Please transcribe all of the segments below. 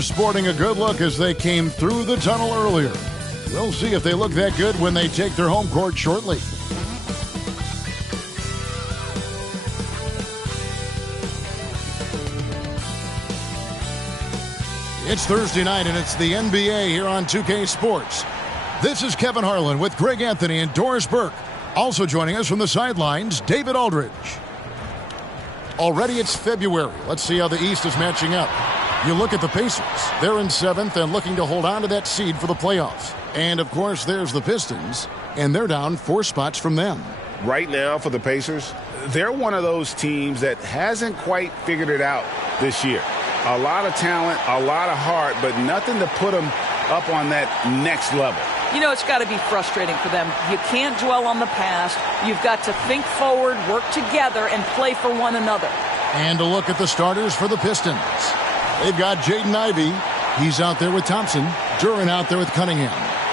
Sporting a good look as they came through the tunnel earlier. We'll see if they look that good when they take their home court shortly. It's Thursday night and it's the NBA here on 2K Sports. This is Kevin Harlan with Greg Anthony and Doris Burke. Also joining us from the sidelines, David Aldridge. Already it's February. Let's see how the East is matching up. You look at the Pacers. They're in 7th and looking to hold on to that seed for the playoffs. And, of course, there's the Pistons, and they're down 4 spots from them. Right now for the Pacers, they're one of those teams that hasn't quite figured it out this year. A lot of talent, a lot of heart, but nothing to put them up on that next level. You know, it's got to be frustrating for them. You can't dwell on the past. You've got to think forward, work together, and play for one another. And a look at the starters for the Pistons. They've got Jaden Ivey. He's out there with Thompson. Duren out there with Cunningham.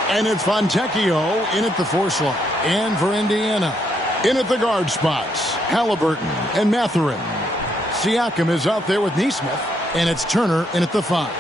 And it's Fontecchio in at the 4 slot. And for Indiana, in at the guard spots, Halliburton and Mathurin. Siakam is out there with Nesmith. And it's Turner in at the 5.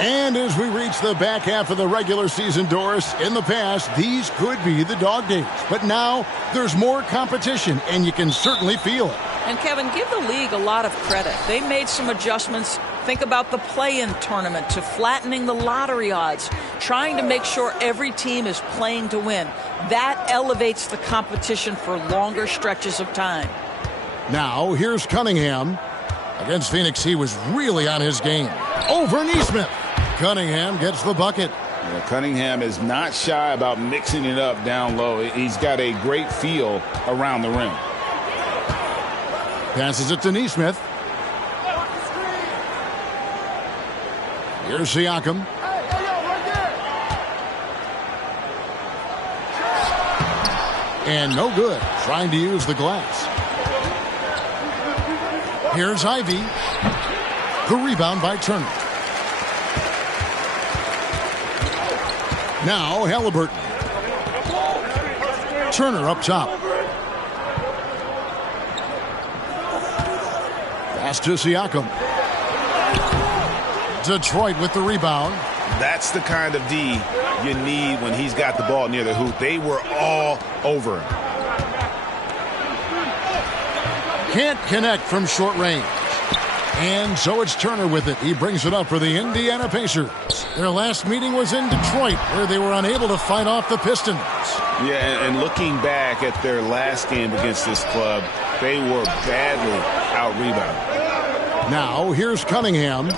And as we reach the back half of the regular season, Doris, in the past, these could be the dog days. But now there's more competition, and you can certainly feel it. And, Kevin, give the league a lot of credit. They made some adjustments. Think about the play-in tournament to flattening the lottery odds, trying to make sure every team is playing to win. That elevates the competition for longer stretches of time. Now, here's Cunningham. Against Phoenix, he was really on his game. Over Nesmith. Cunningham gets the bucket. Yeah, Cunningham is not shy about mixing it up down low. He's got a great feel around the rim. Passes it to Nesmith. Here's Siakam. And no good. Trying to use the glass. Here's Ivey. The rebound by Turner. Now Halliburton. Turner up top. Pass to Siakam. Detroit with the rebound. That's the kind of D you need when he's got the ball near the hoop. They were all over him. Can't connect from short range. And so it's Turner with it. He brings it up for the Indiana Pacers. Their last meeting was in Detroit, where they were unable to fight off the Pistons. Yeah, and looking back at their last game against this club, they were badly out-rebounded. Now, here's Cunningham.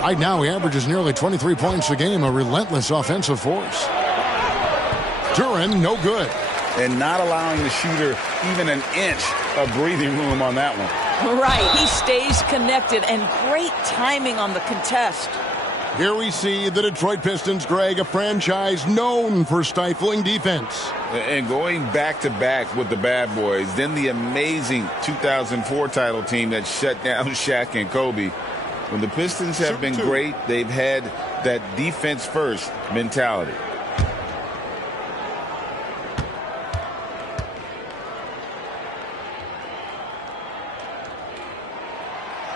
Right now, he averages nearly 23 points a game, a relentless offensive force. Duren, no good. And not allowing the shooter even an inch of breathing room on that one. Right, he stays connected, and great timing on the contest. Here we see the Detroit Pistons, Greg, a franchise known for stifling defense. And going back-to-back with the bad boys, then the amazing 2004 title team that shut down Shaq and Kobe. When the Pistons have been great, they've had that defense-first mentality.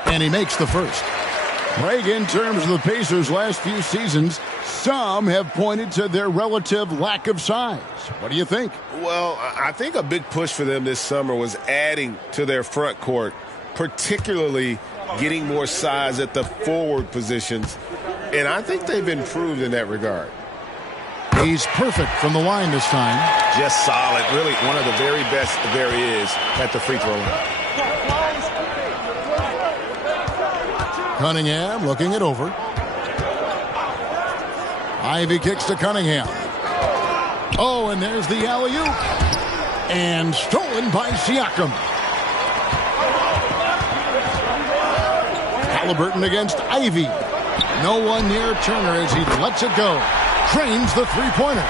And he makes the first. Greg, in terms of the Pacers' last few seasons, some have pointed to their relative lack of size. What do you think? Well, I think a big push for them this summer was adding to their front court, particularly getting more size at the forward positions. And I think they've improved in that regard. He's perfect from the line this time. Just solid. Really one of the very best there is at the free throw line. Cunningham looking it over. Ivey kicks to Cunningham. Oh, and there's the alley-oop. And stolen by Siakam. Halliburton against Ivey. No one near Turner as he lets it go. Trains the three-pointer.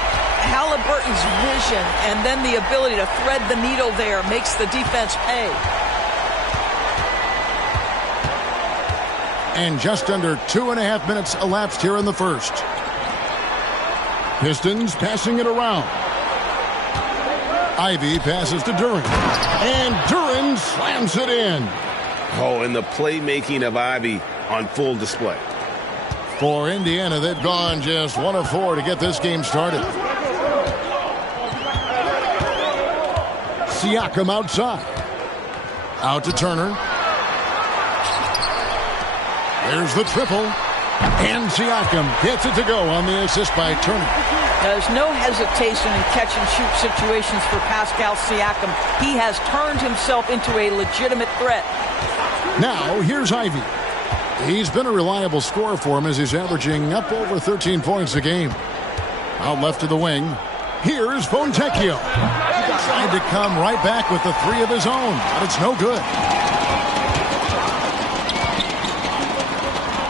Halliburton's vision and then the ability to thread the needle there makes the defense pay. And just under 2.5 minutes elapsed here in the first. Pistons passing it around. Ivey passes to Duren. And Duren slams it in. Oh, and the playmaking of Ivey on full display. For Indiana, they've gone just 1 of 4 to get this game started. Siakam outside. Out to Turner. There's the triple. And Siakam gets it to go on the assist by Turner. There's no hesitation in catch-and-shoot situations for Pascal Siakam. He has turned himself into a legitimate threat. Now, here's Ivy. He's been a reliable scorer for him as he's averaging up over 13 points a game. Out left to the wing. Here's Fontecchio. Trying to come right back with the 3 of his own, but it's no good.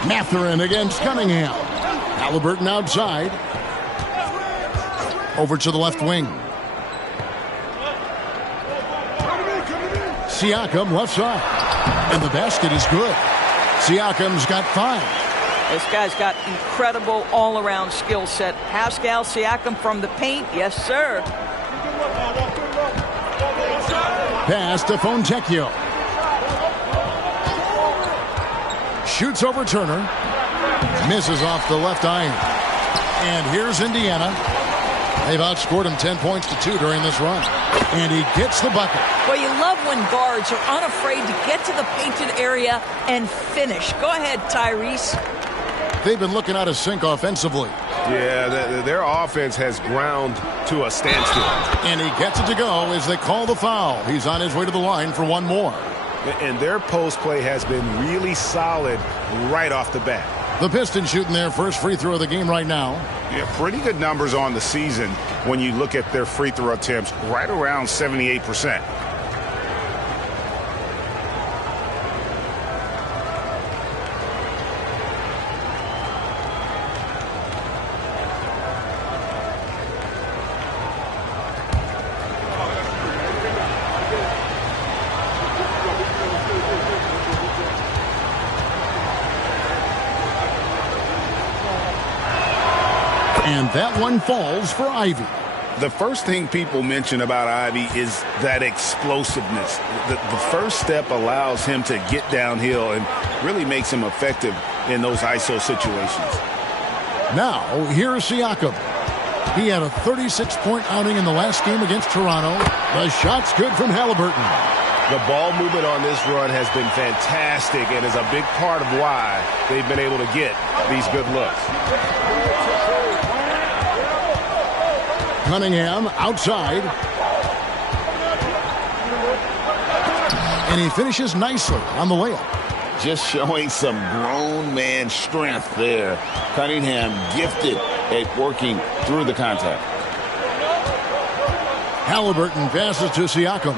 Mathurin against Cunningham. Halliburton outside. Over to the left wing. Siakam left side. And the basket is good. Siakam's got 5. This guy's got incredible all-around skill set. Pascal Siakam from the paint. Yes, sir. Pass to Fontecchio. Shoots over Turner. Misses off the left iron. And here's Indiana. They've outscored him 10 points to 2 during this run. And he gets the bucket. Well, you love when guards are unafraid to get to the painted area and finish. Go ahead, Tyrese. They've been looking out of sync offensively. Yeah, their offense has ground to a standstill. And he gets it to go as they call the foul. He's on his way to the line for one more. And their post play has been really solid right off the bat. The Pistons shooting their first free throw of the game right now. Yeah, pretty good numbers on the season when you look at their free throw attempts, right around 78%. And that one falls for Ivy. The first thing people mention about Ivy is that explosiveness. The first step allows him to get downhill and really makes him effective in those ISO situations. Now, here's Siakam. He had a 36-point outing in the last game against Toronto. The shot's good from Halliburton. The ball movement on this run has been fantastic and is a big part of why they've been able to get these good looks. Cunningham outside. And he finishes nicely on the layup. Just showing some grown man strength there. Cunningham gifted at working through the contact. Halliburton passes to Siakam.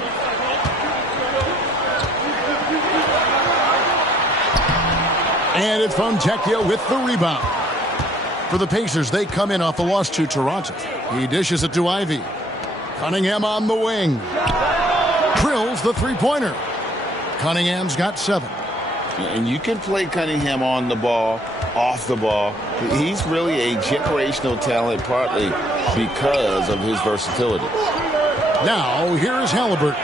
And it's Fontecchio with the rebound. For the Pacers, they come in off a loss to Toronto. He dishes it to Ivy. Cunningham on the wing. Drills the three-pointer. Cunningham's got 7. And you can play Cunningham on the ball, off the ball. He's really a generational talent, partly because of his versatility. Now, here's Halliburton.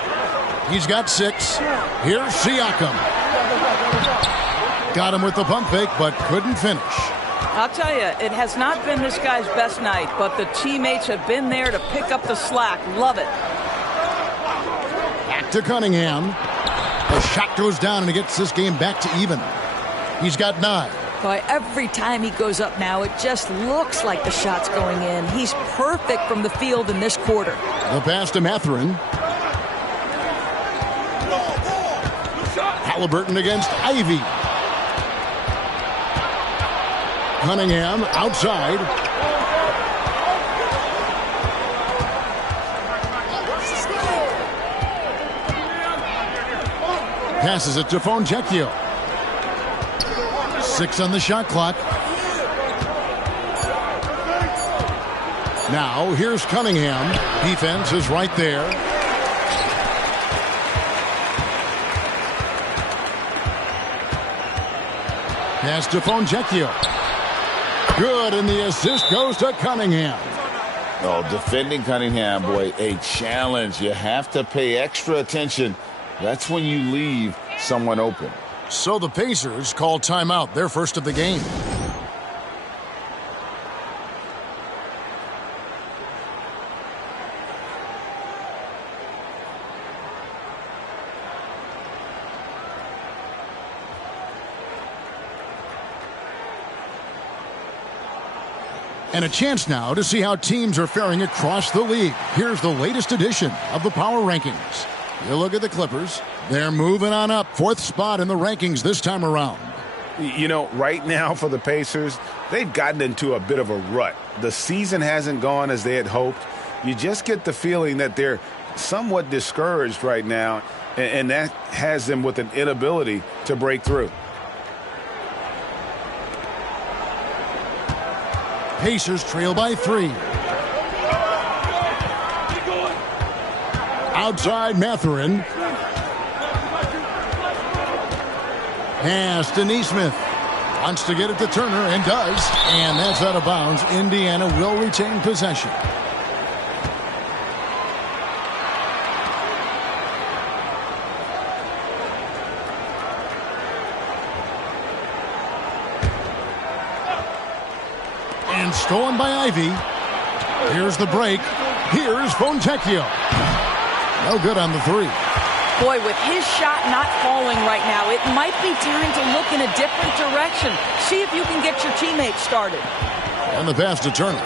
He's got 6. Here's Siakam. Got him with the pump fake, but couldn't finish. I'll tell you, it has not been this guy's best night, but the teammates have been there to pick up the slack. Love it. Back to Cunningham. The shot goes down, and he gets this game back to even. He's got 9. Boy, every time he goes up now, it just looks like the shot's going in. He's perfect from the field in this quarter. The pass to Mathurin. Halliburton against Ivy. Cunningham outside. Passes it to Fontecchio. 6 on the shot clock. Now here's Cunningham. Defense is right there. Pass to Fontecchio. Good, and the assist goes to Cunningham. Oh, defending Cunningham, boy, a challenge. You have to pay extra attention. That's when you leave someone open. So the Pacers call timeout, their first of the game. And a chance now to see how teams are faring across the league. Here's the latest edition of the Power Rankings. You look at the Clippers. They're moving on up. 4th spot in the rankings this time around. You know, right now for the Pacers, they've gotten into a bit of a rut. The season hasn't gone as they had hoped. You just get the feeling that they're somewhat discouraged right now, and that has them with an inability to break through. Pacers trail by 3. Outside Mathurin. Pass to Nesmith. Wants to get it to Turner and does. And that's out of bounds. Indiana will retain possession. And stolen by Ivy. Here's the break. Here's Fontecchio. No good on the 3. Boy, with his shot not falling right now, it might be time to look in a different direction. See if you can get your teammates started. And the pass to Turner.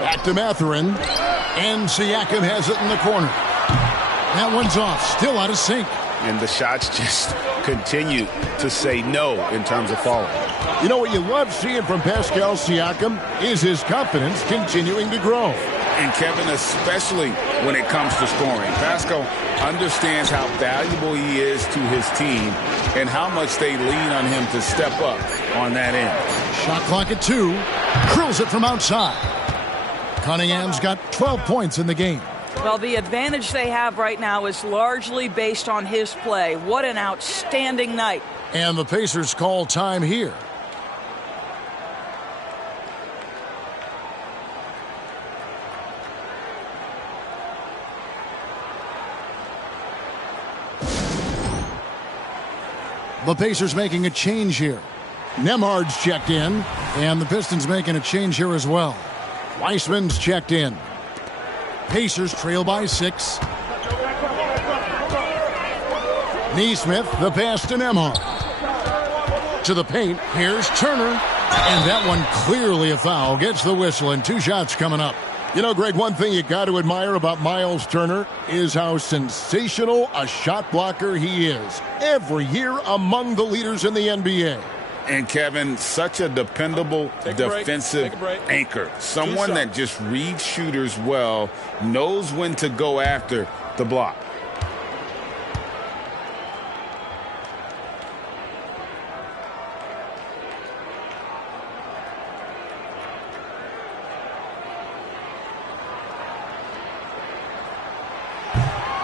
Back to Mathurin. And Siakam has it in the corner. That one's off. Still out of sync. And the shots just continue to say no in terms of falling. You know what you love seeing from Pascal Siakam is his confidence continuing to grow. And Kevin, especially when it comes to scoring. Pascal understands how valuable he is to his team and how much they lean on him to step up on that end. Shot clock at 2. Curls it from outside. Cunningham's got 12 points in the game. Well, the advantage they have right now is largely based on his play. What an outstanding night. And the Pacers call time here. The Pacers making a change here. Nemhard's checked in, and the Pistons making a change here as well. Weissman's checked in. Pacers trail by 6. Nesmith, the pass to Nemhard. To the paint, here's Turner. And that one clearly a foul. Gets the whistle, and 2 shots coming up. You know, Greg, one thing you got to admire about Miles Turner is how sensational a shot blocker he is. Every year among the leaders in the NBA. And Kevin, such a dependable defensive anchor. Someone that just reads shooters well, knows when to go after the block.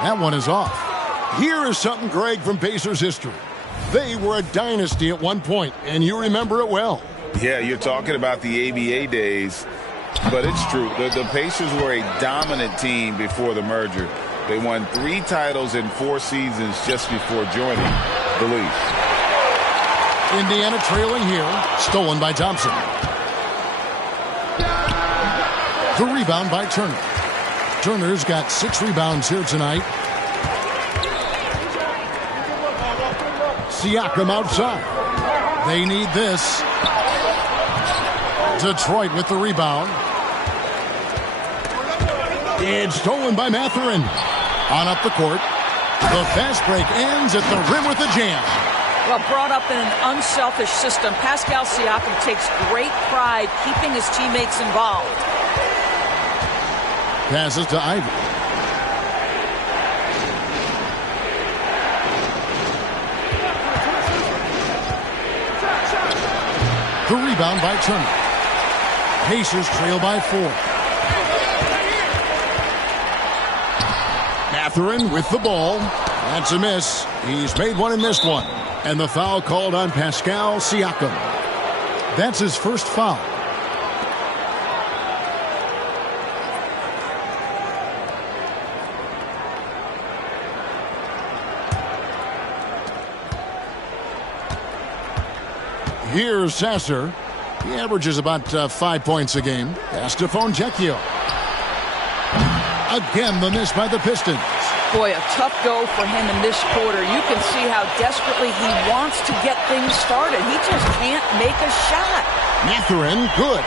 That one is off. Here is something, Greg, from Pacers history. They were a dynasty at one point, and you remember it well. Yeah, you're talking about the ABA days, but it's true. The Pacers were a dominant team before the merger. They won 3 titles in 4 seasons just before joining the league. Indiana trailing here. Stolen by Thompson. The rebound by Turner. Turner's got 6 rebounds here tonight. Siakam outside. They need this. Detroit with the rebound. It's stolen by Mathurin. On up the court. The fast break ends at the rim with a jam. Well, brought up in an unselfish system, Pascal Siakam takes great pride keeping his teammates involved. Passes to Ivy. The rebound by Turner. Pacers trail by 4. Mathurin with the ball. That's a miss. He's made one and missed one. And the foul called on Pascal Siakam. That's his first foul. Here's Sasser. He averages about 5 points a game. Pass to Fontecchio. Again, the miss by the Pistons. Boy, a tough go for him in this quarter. You can see how desperately he wants to get things started. He just can't make a shot. Mathurin, good.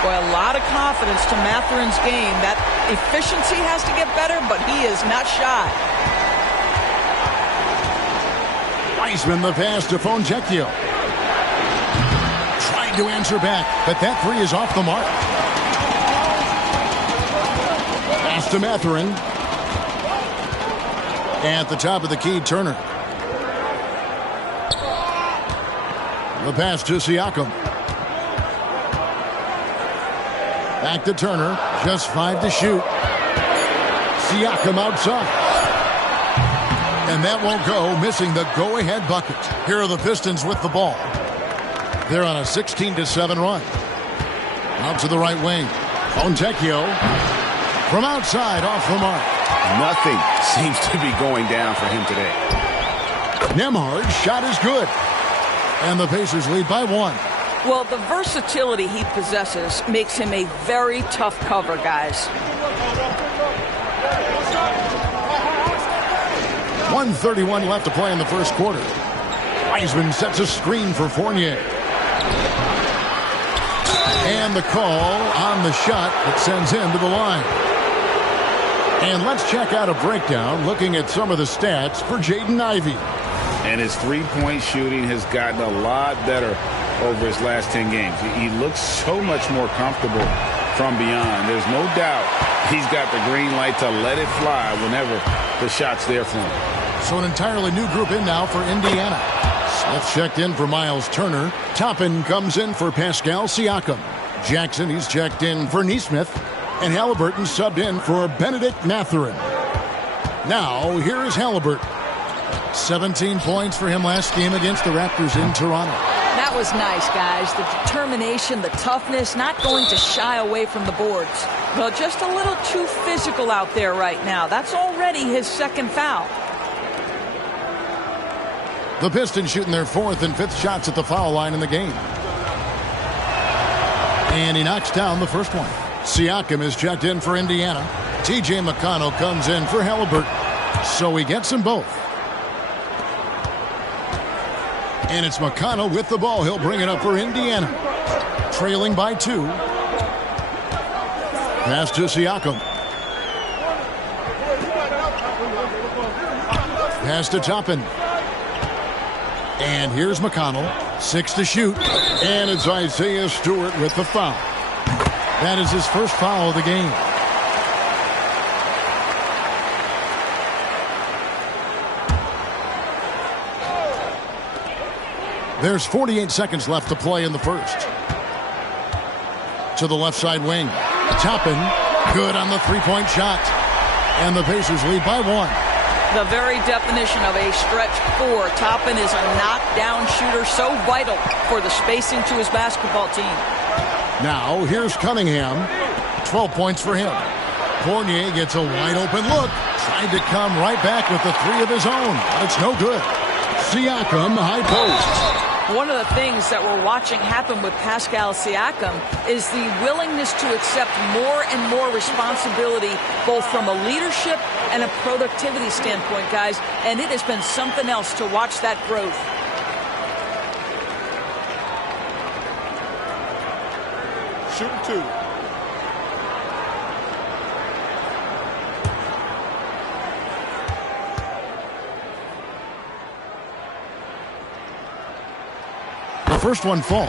Boy, a lot of confidence to Mathurin's game. That efficiency has to get better, but he is not shy. Wiseman the pass to Fontecchio. Trying to answer back, but that three is off the mark. Pass to Mathurin. At the top of the key, Turner. The pass to Siakam. Back to Turner. Just 5 to shoot. Siakam outside. And that won't go, missing the go-ahead bucket. Here are the Pistons with the ball. They're on a 16-7 run. Out to the right wing. Fontecchio. From outside, off the mark. Nothing seems to be going down for him today. Nembhard's shot is good. And the Pacers lead by 1. Well, the versatility he possesses makes him a very tough cover, guys. 1:31 left to play in the first quarter. Wiseman sets a screen for Fournier. And the call on the shot that sends him to the line. And let's check out a breakdown looking at some of the stats for Jaden Ivey. And his three-point shooting has gotten a lot better over his last 10 games. He looks so much more comfortable from beyond. There's no doubt he's got the green light to let it fly whenever the shot's there for him. So an entirely new group in now for Indiana. Smith checked in for Miles Turner. Toppin comes in for Pascal Siakam. Jackson, he's checked in for Nesmith. And Halliburton subbed in for Benedict Mathurin. Now, here is Halliburton. 17 points for him last game against the Raptors in Toronto. That was nice, guys. The determination, the toughness, not going to shy away from the boards. Well, just a little too physical out there right now. That's already his second foul. The Pistons shooting their 4th and 5th shots at the foul line in the game. And he knocks down the first one. Siakam is checked in for Indiana. T.J. McConnell comes in for Halliburton. So he gets them both. And it's McConnell with the ball. He'll bring it up for Indiana. Trailing by 2. Pass to Siakam. Pass to Toppin. And here's McConnell. 6 to shoot. And it's Isaiah Stewart with the foul. That is his first foul of the game. There's 48 seconds left to play in the first. To the left side wing. Toppin, good on the three-point shot. And the Pacers lead by 1. The very definition of a stretch 4. Toppin is a knockdown shooter, so vital for the spacing to his basketball team. Now, here's Cunningham. 12 points for him. Fournier gets a wide-open look. Tried to come right back with the 3 of his own, but it's no good. Siakam, high post. One of the things that we're watching happen with Pascal Siakam is the willingness to accept more and more responsibility, both from a leadership and a productivity standpoint, guys. And it has been something else to watch that growth. Shooting 2. The first one falls.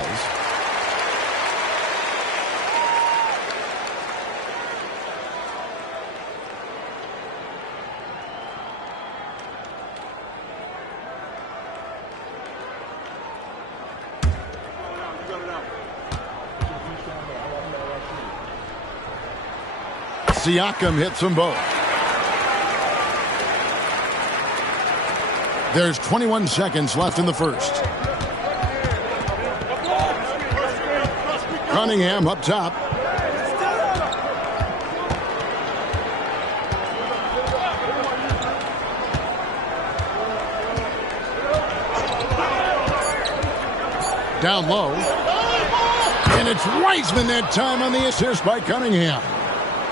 Siakam hits them both. There's 21 seconds left in the first. Cunningham up top. Down low. And it's Wiseman that time on the assist by Cunningham.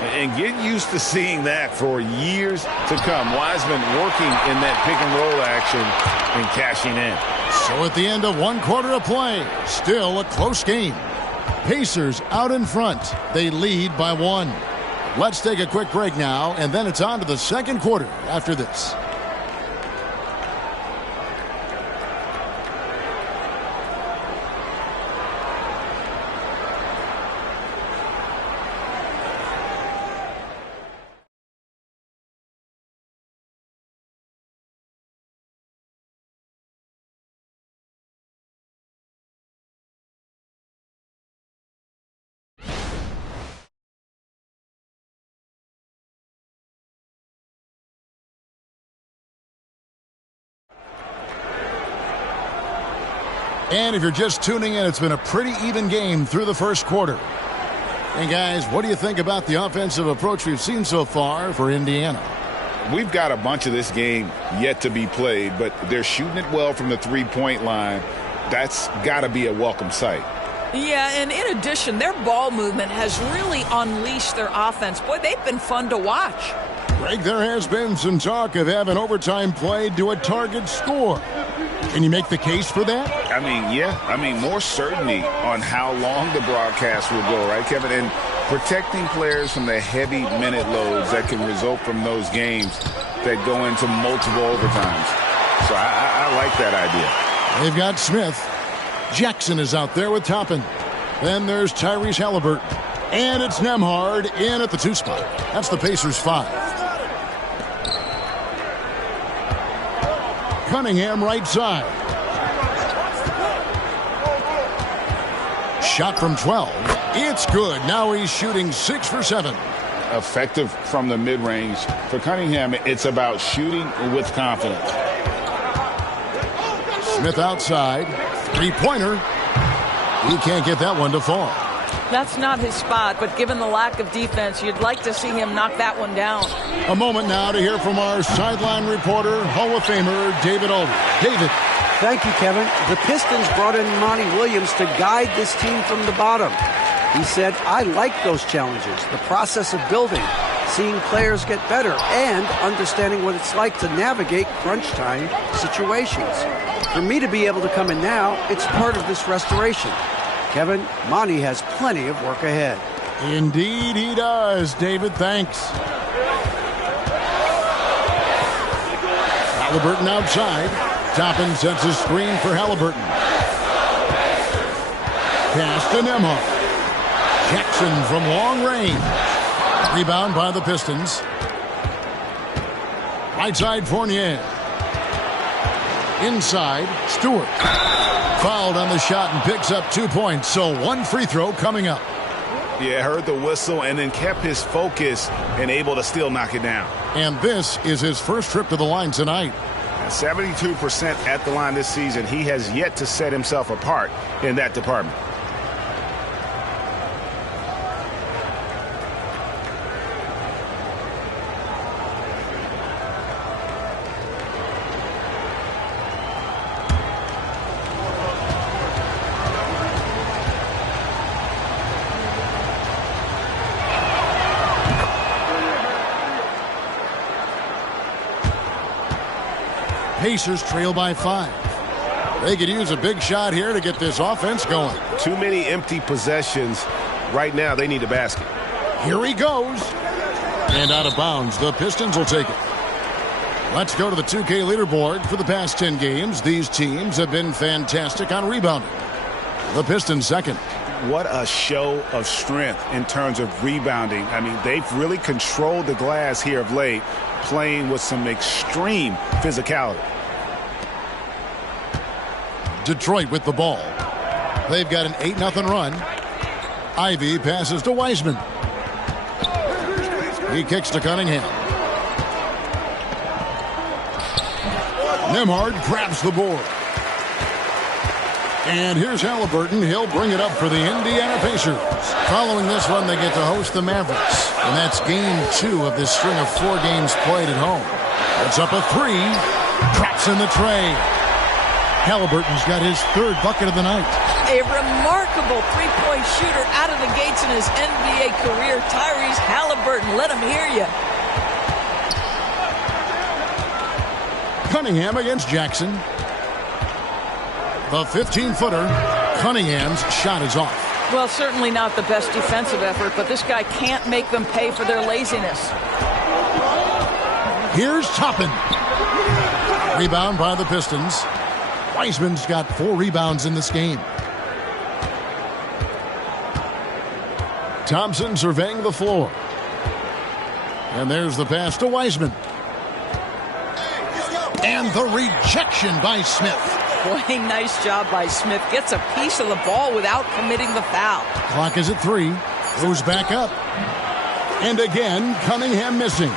And get used to seeing that for years to come. Wiseman working in that pick and roll action and cashing in. So at the end of 1 quarter of play, still a close game. Pacers out in front. They lead by 1. Let's take a quick break now, and then it's on to the second quarter after this. And if you're just tuning in, it's been a pretty even game through the first quarter. And guys, what do you think about the offensive approach we've seen so far for Indiana? We've got a bunch of this game yet to be played, but they're shooting it well from the three-point line. That's got to be a welcome sight. Yeah, and in addition, their ball movement has really unleashed their offense. Boy, they've been fun to watch. Greg, there has been some talk of having overtime played to a target score. Can you make the case for that? I mean, yeah. I mean, more certainty on how long the broadcast will go, right, Kevin? And protecting players from the heavy minute loads that can result from those games that go into multiple overtimes. So I like that idea. They've got Smith. Jackson is out there with Toppin. Then there's Tyrese Halliburton. And it's Nembhard in at the 2 spot. That's the Pacers 5. Cunningham right side. Shot from 12. It's good. Now he's shooting 6 for 7. Effective from the mid-range. For Cunningham, it's about shooting with confidence. Smith outside. 3-pointer. He can't get that one to fall. That's not his spot, but given the lack of defense, you'd like to see him knock that one down. A moment now to hear from our sideline reporter, Hall of Famer David Aldridge. David. Thank you, Kevin. The Pistons brought in Monty Williams to guide this team from the bottom. He said, I like those challenges, the process of building, seeing players get better, and understanding what it's like to navigate crunch time situations. For me to be able to come in now, it's part of this restoration. Kevin, Monty has plenty of work ahead. Indeed he does, David. Thanks. Halliburton outside. Toppin sets a screen for Halliburton. Pass to Nembhard. Jackson from long range. Rebound by the Pistons. Right side Fournier. Inside Stewart. Fouled on the shot and picks up 2 points. So 1 free throw coming up. Yeah, heard the whistle and then kept his focus and able to still knock it down. And this is his first trip to the line tonight. 72% at the line this season. He has yet to set himself apart in that department. Pacers trail by 5. They could use a big shot here to get this offense going. Too many empty possessions. Right now, they need a basket. Here he goes. And out of bounds. The Pistons will take it. Let's go to the 2K leaderboard. For the past 10 games, these teams have been fantastic on rebounding. The Pistons second. What a show of strength in terms of rebounding. I mean, they've really controlled the glass here of late, playing with some extreme physicality. Detroit with the ball. They've got an 8-0 run. Ivy passes to Wiseman. He kicks to Cunningham. Nembhard grabs the board. And here's Halliburton. He'll bring it up for the Indiana Pacers. Following this one, they get to host the Mavericks. And that's game 2 of this string of 4 games played at home. It's up a 3. Drops in the tray. Halliburton's got his 3rd bucket of the night. A remarkable three-point shooter out of the gates in his NBA career. Tyrese Halliburton, let him hear you. Cunningham against Jackson. The 15-footer. Cunningham's shot is off. Well, certainly not the best defensive effort, but this guy can't make them pay for their laziness. Here's Toppin. Rebound by the Pistons. Wiseman's got 4 rebounds in this game. Thompson surveying the floor. And there's the pass to Wiseman. And the rejection by Smith. Boy, nice job by Smith. Gets a piece of the ball without committing the foul. Clock is at 3. Goes back up. And again, Cunningham missing.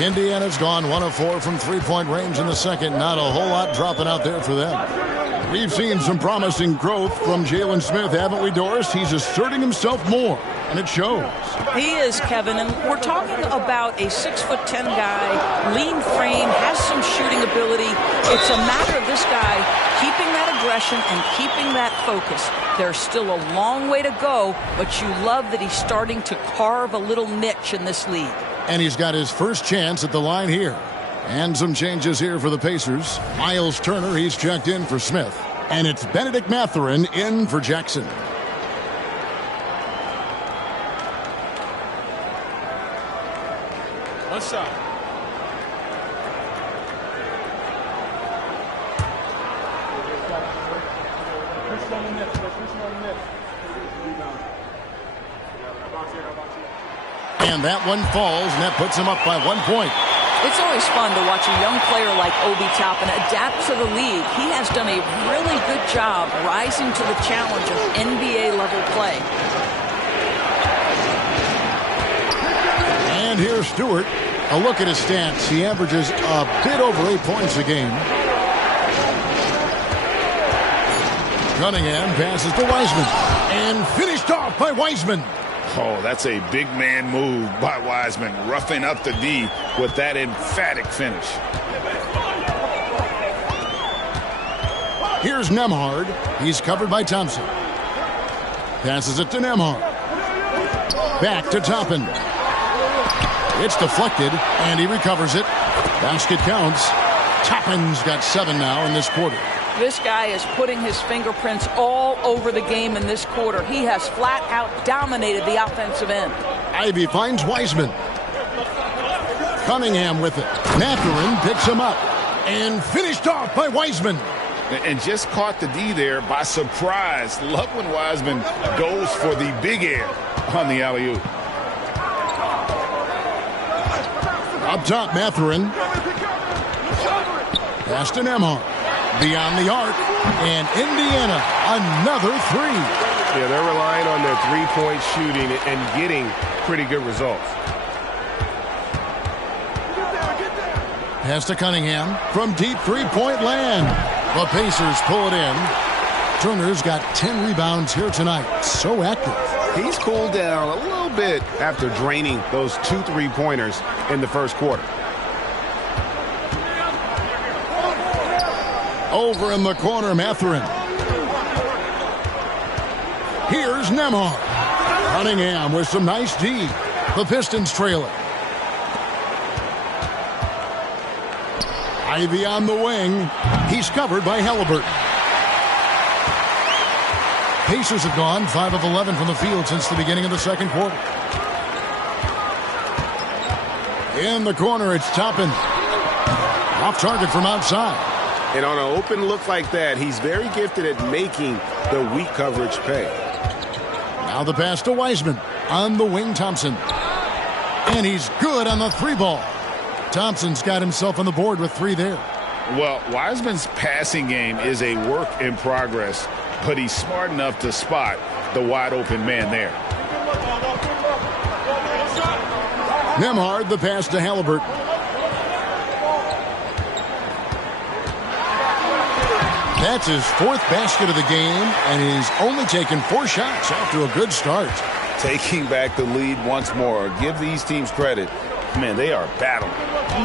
Indiana's gone 1 of 4 from three-point range in the second. Not a whole lot dropping out there for them. We've seen some promising growth from Jalen Smith, haven't we, Doris? He's asserting himself more, and it shows. He is, Kevin, and we're talking about a 6'10" guy, lean frame, has some shooting ability. It's a matter of this guy keeping that aggression and keeping that focus. There's still a long way to go, but you love that he's starting to carve a little niche in this league. And he's got his first chance at the line here. And some changes here for the Pacers. Miles Turner, he's checked in for Smith. And it's Benedict Mathurin in for Jackson. One shot. And that one falls, and that puts him up by 1 point. It's always fun to watch a young player like Obi Toppin adapt to the league. He has done a really good job rising to the challenge of NBA-level play. And here's Stewart. A look at his stats. He averages a bit over 8 points a game. Cunningham passes to Wiseman. And finished off by Wiseman. Oh, that's a big man move by Wiseman, roughing up the D with that emphatic finish. Here's Nembhard. He's covered by Thompson. Passes it to Nembhard. Back to Toppin. It's deflected, and he recovers it. Basket counts. Toppin's got 7 now in this quarter. This guy is putting his fingerprints all over the game in this quarter. He has flat out dominated the offensive end. Ivy finds Wiseman. Cunningham with it. Mathurin picks him up. And finished off by Wiseman. And just caught the D there by surprise. Love when Wiseman goes for the big air on the alley-oop. Up top, Mathurin. Pass to Nembhard. Beyond the arc, and Indiana, another 3. Yeah, they're relying on their three-point shooting and getting pretty good results. Pass to Cunningham from deep three-point land. The Pacers pull it in. Turner's got 10 rebounds here tonight. So active. He's cooled down a little bit after draining those 2 3-pointers in the first quarter. Over in the corner, Mathurin. Here's Nembhard. Cunningham with some nice D. The Pistons trailing. Ivy on the wing. He's covered by Halliburton. Pacers have gone 5 of 11 from the field since the beginning of the second quarter. In the corner, it's Toppin. Off target from outside. And on an open look like that, he's very gifted at making the weak coverage pay. Now the pass to Wiseman. On the wing, Thompson. And he's good on the 3-ball. Thompson's got himself on the board with 3 there. Well, Wiseman's passing game is a work in progress, but he's smart enough to spot the wide-open man there. Nembhard, the pass to Halliburton. That's his 4th basket of the game, and he's only taken 4 shots after a good start. Taking back the lead once more. Give these teams credit. Man, they are battling.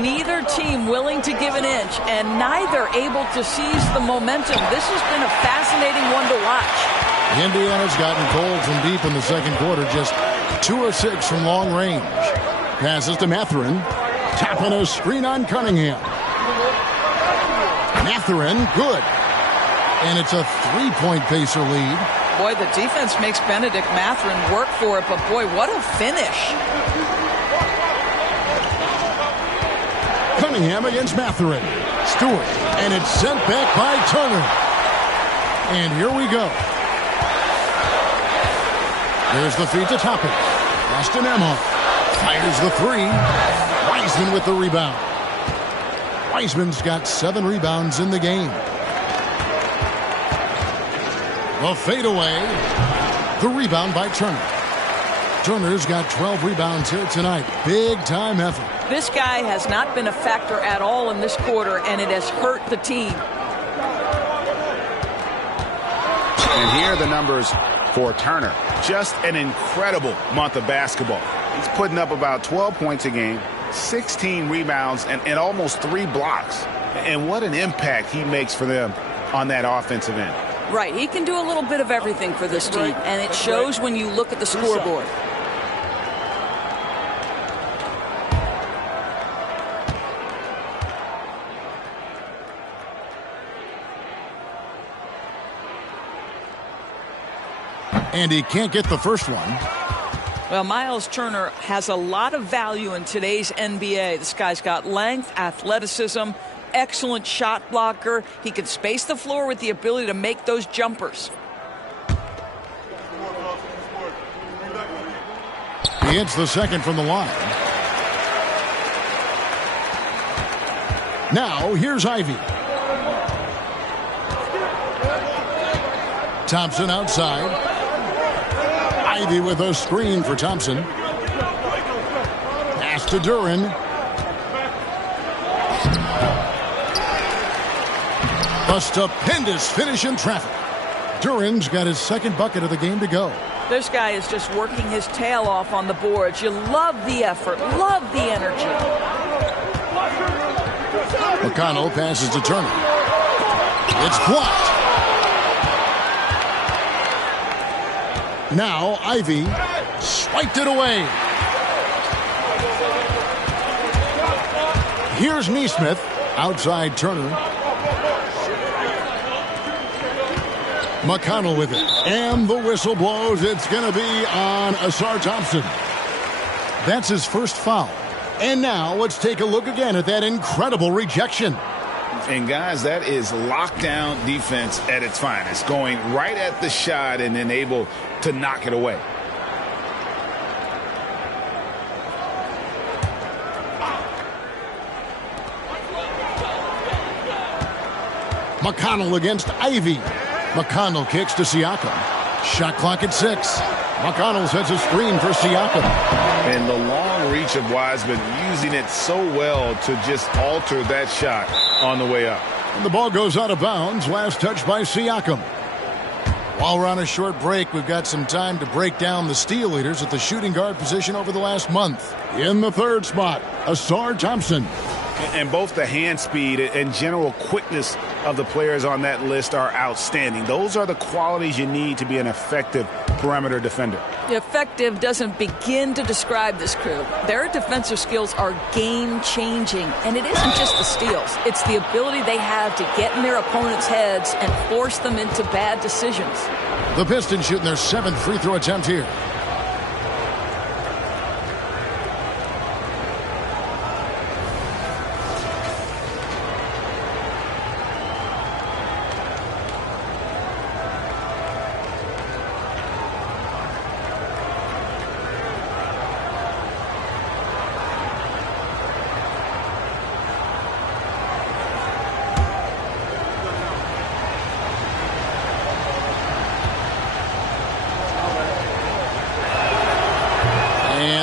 Neither team willing to give an inch, and neither able to seize the momentum. This has been a fascinating one to watch. Indiana's gotten cold from deep in the second quarter, just 2 of 6 from long range. Passes to Mathurin. Tapping a screen on Cunningham. Mathurin, good. And it's a 3-point Pacer lead. Boy, the defense makes Benedict Mathurin work for it, but boy, what a finish. Cunningham against Mathurin. Stewart, and it's sent back by Turner. And here we go. There's the feed to Toppin. Austin Emma fires the 3. Wiseman with the rebound. Wiseman's got 7 rebounds in the game. The fadeaway. The rebound by Turner. Turner's got 12 rebounds here tonight. Big time effort. This guy has not been a factor at all in this quarter, and it has hurt the team. And here are the numbers for Turner. Just an incredible month of basketball. He's putting up about 12 points a game, 16 rebounds, and almost 3 blocks. And what an impact he makes for them on that offensive end. Right, he can do a little bit of everything for this team, and it shows when you look at the scoreboard. And he can't get the first one. Well, Miles Turner has a lot of value in today's NBA. This guy's got length, athleticism, excellent shot blocker. He can space the floor with the ability to make those jumpers. He hits the second from the line. Now, here's Ivy. Thompson outside. Ivy with a screen for Thompson. Pass to Duren. A stupendous finish in traffic. Duren's got his second bucket of the game to go. This guy is just working his tail off on the boards. You love the effort, love the energy. McConnell passes to Turner. It's blocked. Now Ivy swiped it away. Here's Neesmith outside Turner. McConnell with it. And the whistle blows. It's going to be on Asar Thompson. That's his first foul. And now let's take a look again at that incredible rejection. And guys, that is lockdown defense at its finest. Going right at the shot and then able to knock it away. McConnell against Ivy. McConnell kicks to Siakam. Shot clock at 6. McConnell sets a screen for Siakam. And the long reach of Wiseman, using it so well to just alter that shot on the way up. And the ball goes out of bounds. Last touch by Siakam. While we're on a short break, we've got some time to break down the steal leaders at the shooting guard position over the last month. In the third spot, Asar Thompson. And both the hand speed and general quickness of the players on that list are outstanding. Those are the qualities you need to be an effective perimeter defender. Effective doesn't begin to describe this crew. Their defensive skills are game-changing, and it isn't just the steals. It's the ability they have to get in their opponents' heads and force them into bad decisions. The Pistons shooting their 7th free throw attempt here.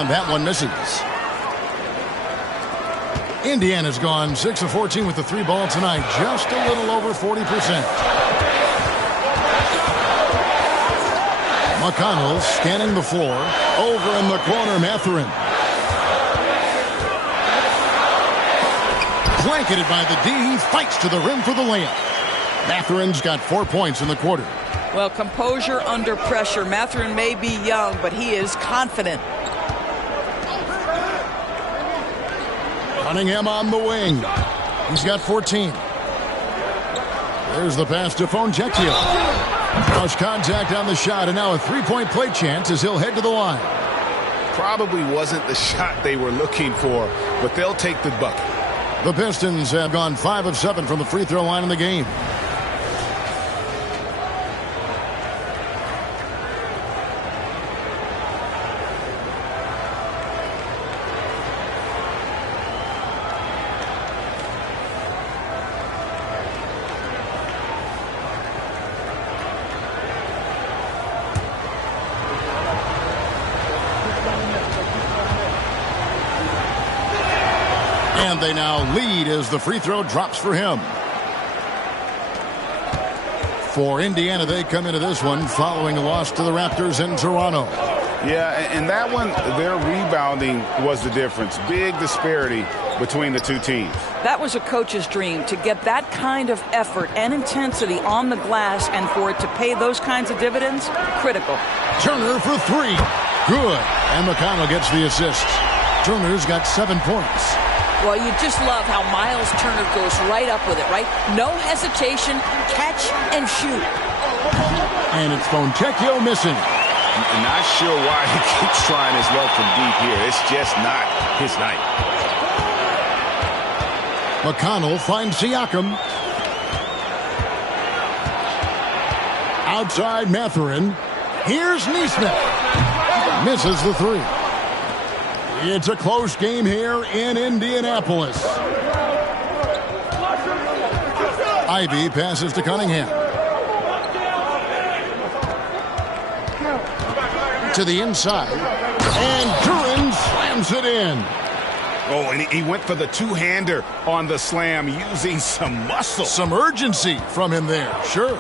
That one misses. Indiana's gone 6 of 14 with the 3 ball tonight. Just a little over 40%. McConnell scanning the floor. Over in the corner, Mathurin. Blanketed by the D. He fights to the rim for the layup. Mathurin's got 4 points in the quarter. Well, composure under pressure. Mathurin may be young, but he is confident. Cunningham on the wing. He's got 14. There's the pass to Fontecchio. Cross contact on the shot, and now a three-point play chance as he'll head to the line. Probably wasn't the shot they were looking for, but they'll take the bucket. The Pistons have gone 5 of 7 from the free throw line in the game. And they now lead as the free throw drops for him. For Indiana, they come into this one following a loss to the Raptors in Toronto. Yeah, and that one, their rebounding was the difference. Big disparity between the two teams. That was a coach's dream, to get that kind of effort and intensity on the glass, and for it to pay those kinds of dividends, critical. Turner for three. Good. And McConnell gets the assist. Turner's got 7 points. Well, you just love how Miles Turner goes right up with it, right? No hesitation, catch and shoot. And it's Fontecchio missing. I'm not sure why he keeps trying his luck from deep here. It's just not his night. McConnell finds Siakam. Outside Mathurin. Here's Nesmith. Misses the three. It's a close game here in Indianapolis. Ivy passes to Cunningham. To the inside. And Duran slams it in. Oh, and he went for the two-hander on the slam, using some muscle. Some urgency from him there, sure.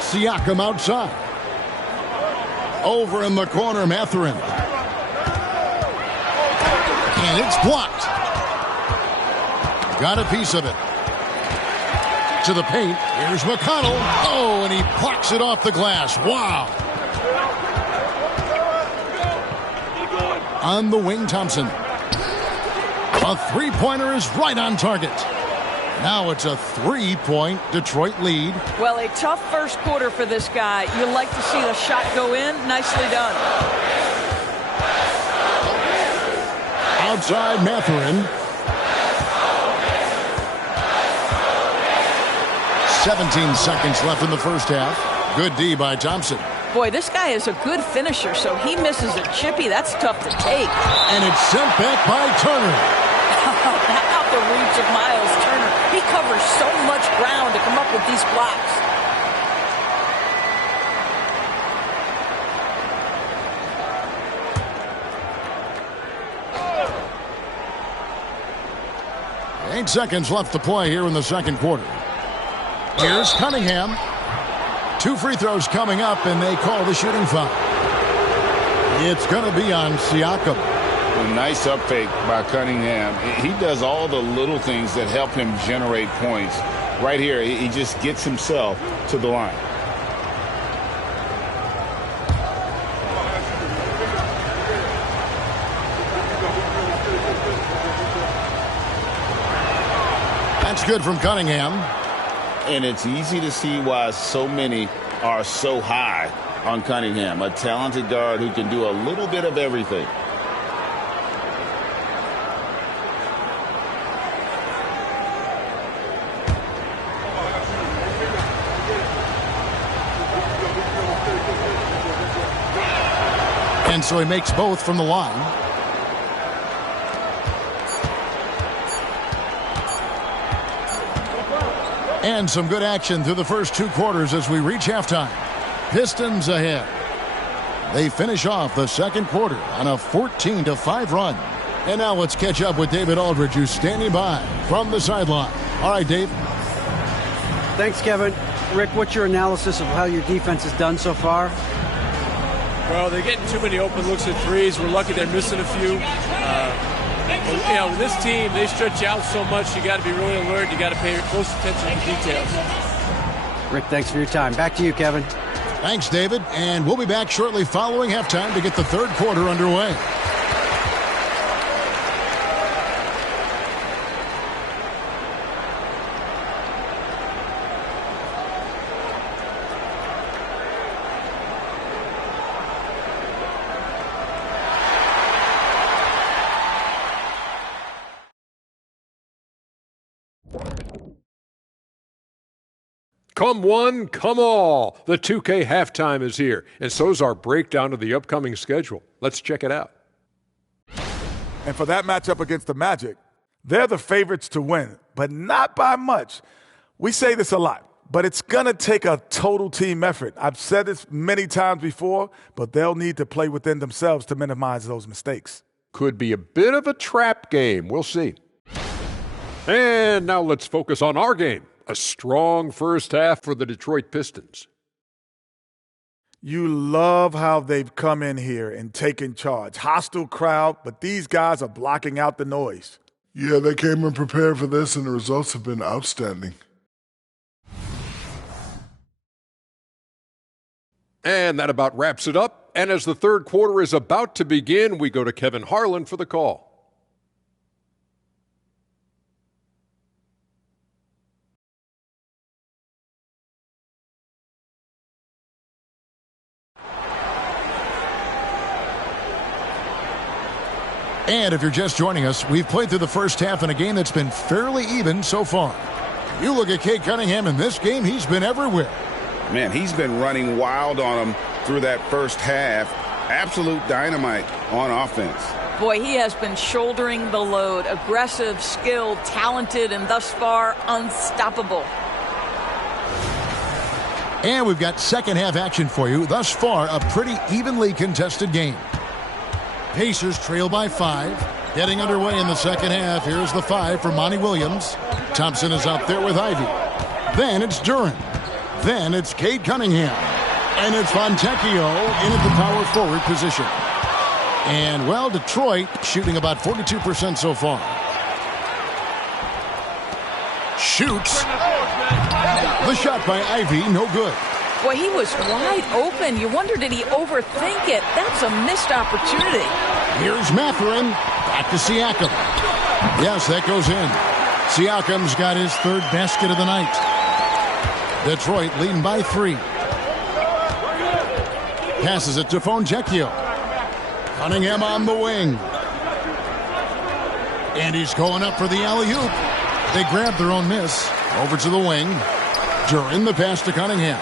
Siakam outside. Over in the corner, Mathurin. And it's blocked. Got a piece of it. To the paint. Here's McConnell. Oh, and he blocks it off the glass. Wow. On the wing, Thompson. A three-pointer is right on target. Now it's a 3-point Detroit lead. Well, a tough first quarter for this guy. You like to see the shot go in. Nicely done. Outside Mathurin. 17 seconds left in the first half. Good D by Thompson. Boy, this guy is a good finisher, so he misses a chippy. That's tough to take. And it's sent back by Turner. Out the reach of Miles Turner. He covers so much ground to come up with these blocks. Eight seconds left to play here in the second quarter. Here's Cunningham. 2 free throws coming up, and they call the shooting foul. It's going to be on Siakam. A nice up fake by Cunningham. He does all the little things that help him generate points. Right here, he just gets himself to the line. That's good from Cunningham. And it's easy to see why so many are so high on Cunningham. A talented guard who can do a little bit of everything. And so he makes both from the line. And some good action through the first 2 quarters as we reach halftime. Pistons ahead. They finish off the second quarter on a 14-5 run. And now let's catch up with David Aldridge, who's standing by from the sideline. All right, Dave. Thanks, Kevin. Rick, what's your analysis of how your defense has done so far? Well, they're getting too many open looks at threes. We're lucky they're missing a few. You know, with this team, they stretch out so much, you got to be really alert. You got to pay close attention to the details. Rick, thanks for your time. Back to you, Kevin. Thanks, David. And we'll be back shortly following halftime to get the third quarter underway. Come one, come all. The 2K halftime is here, and so's our breakdown of the upcoming schedule. Let's check it out. And for that matchup against the Magic, they're the favorites to win, but not by much. We say this a lot, but it's going to take a total team effort. I've said this many times before, but they'll need to play within themselves to minimize those mistakes. Could be a bit of a trap game. We'll see. And now let's focus on our game. A strong first half for the Detroit Pistons. You love how they've come in here and taken charge. Hostile crowd, but these guys are blocking out the noise. Yeah, they came in prepared for this, and the results have been outstanding. And that about wraps it up. And as the third quarter is about to begin, we go to Kevin Harlan for the call. And if you're just joining us, we've played through the first half in a game that's been fairly even so far. You look at Cade Cunningham in this game, he's been everywhere. Man, he's been running wild on him through that first half. Absolute dynamite on offense. Boy, he has been shouldering the load. Aggressive, skilled, talented, and thus far unstoppable. And we've got second half action for you. Thus far, a pretty evenly contested game. Pacers trail by 5. Getting underway in the second half. Here's the 5 for Monty Williams. Thompson is out there with Ivy. Then it's Duren. Then it's Cade Cunningham. And it's Fontecchio in at the power forward position. And, well, Detroit shooting about 42% so far. Shoots. The shot by Ivy, no good. Boy, he was wide open. You wonder, did he overthink it? That's a missed opportunity. Here's Mathurin. Back to Siakam. Yes, that goes in. Siakam's got his third basket of the night. Detroit leading by 3. Passes it to Fontecchio. Cunningham on the wing. And he's going up for the alley-oop. They grab their own miss. Over to the wing. Duren the pass to Cunningham.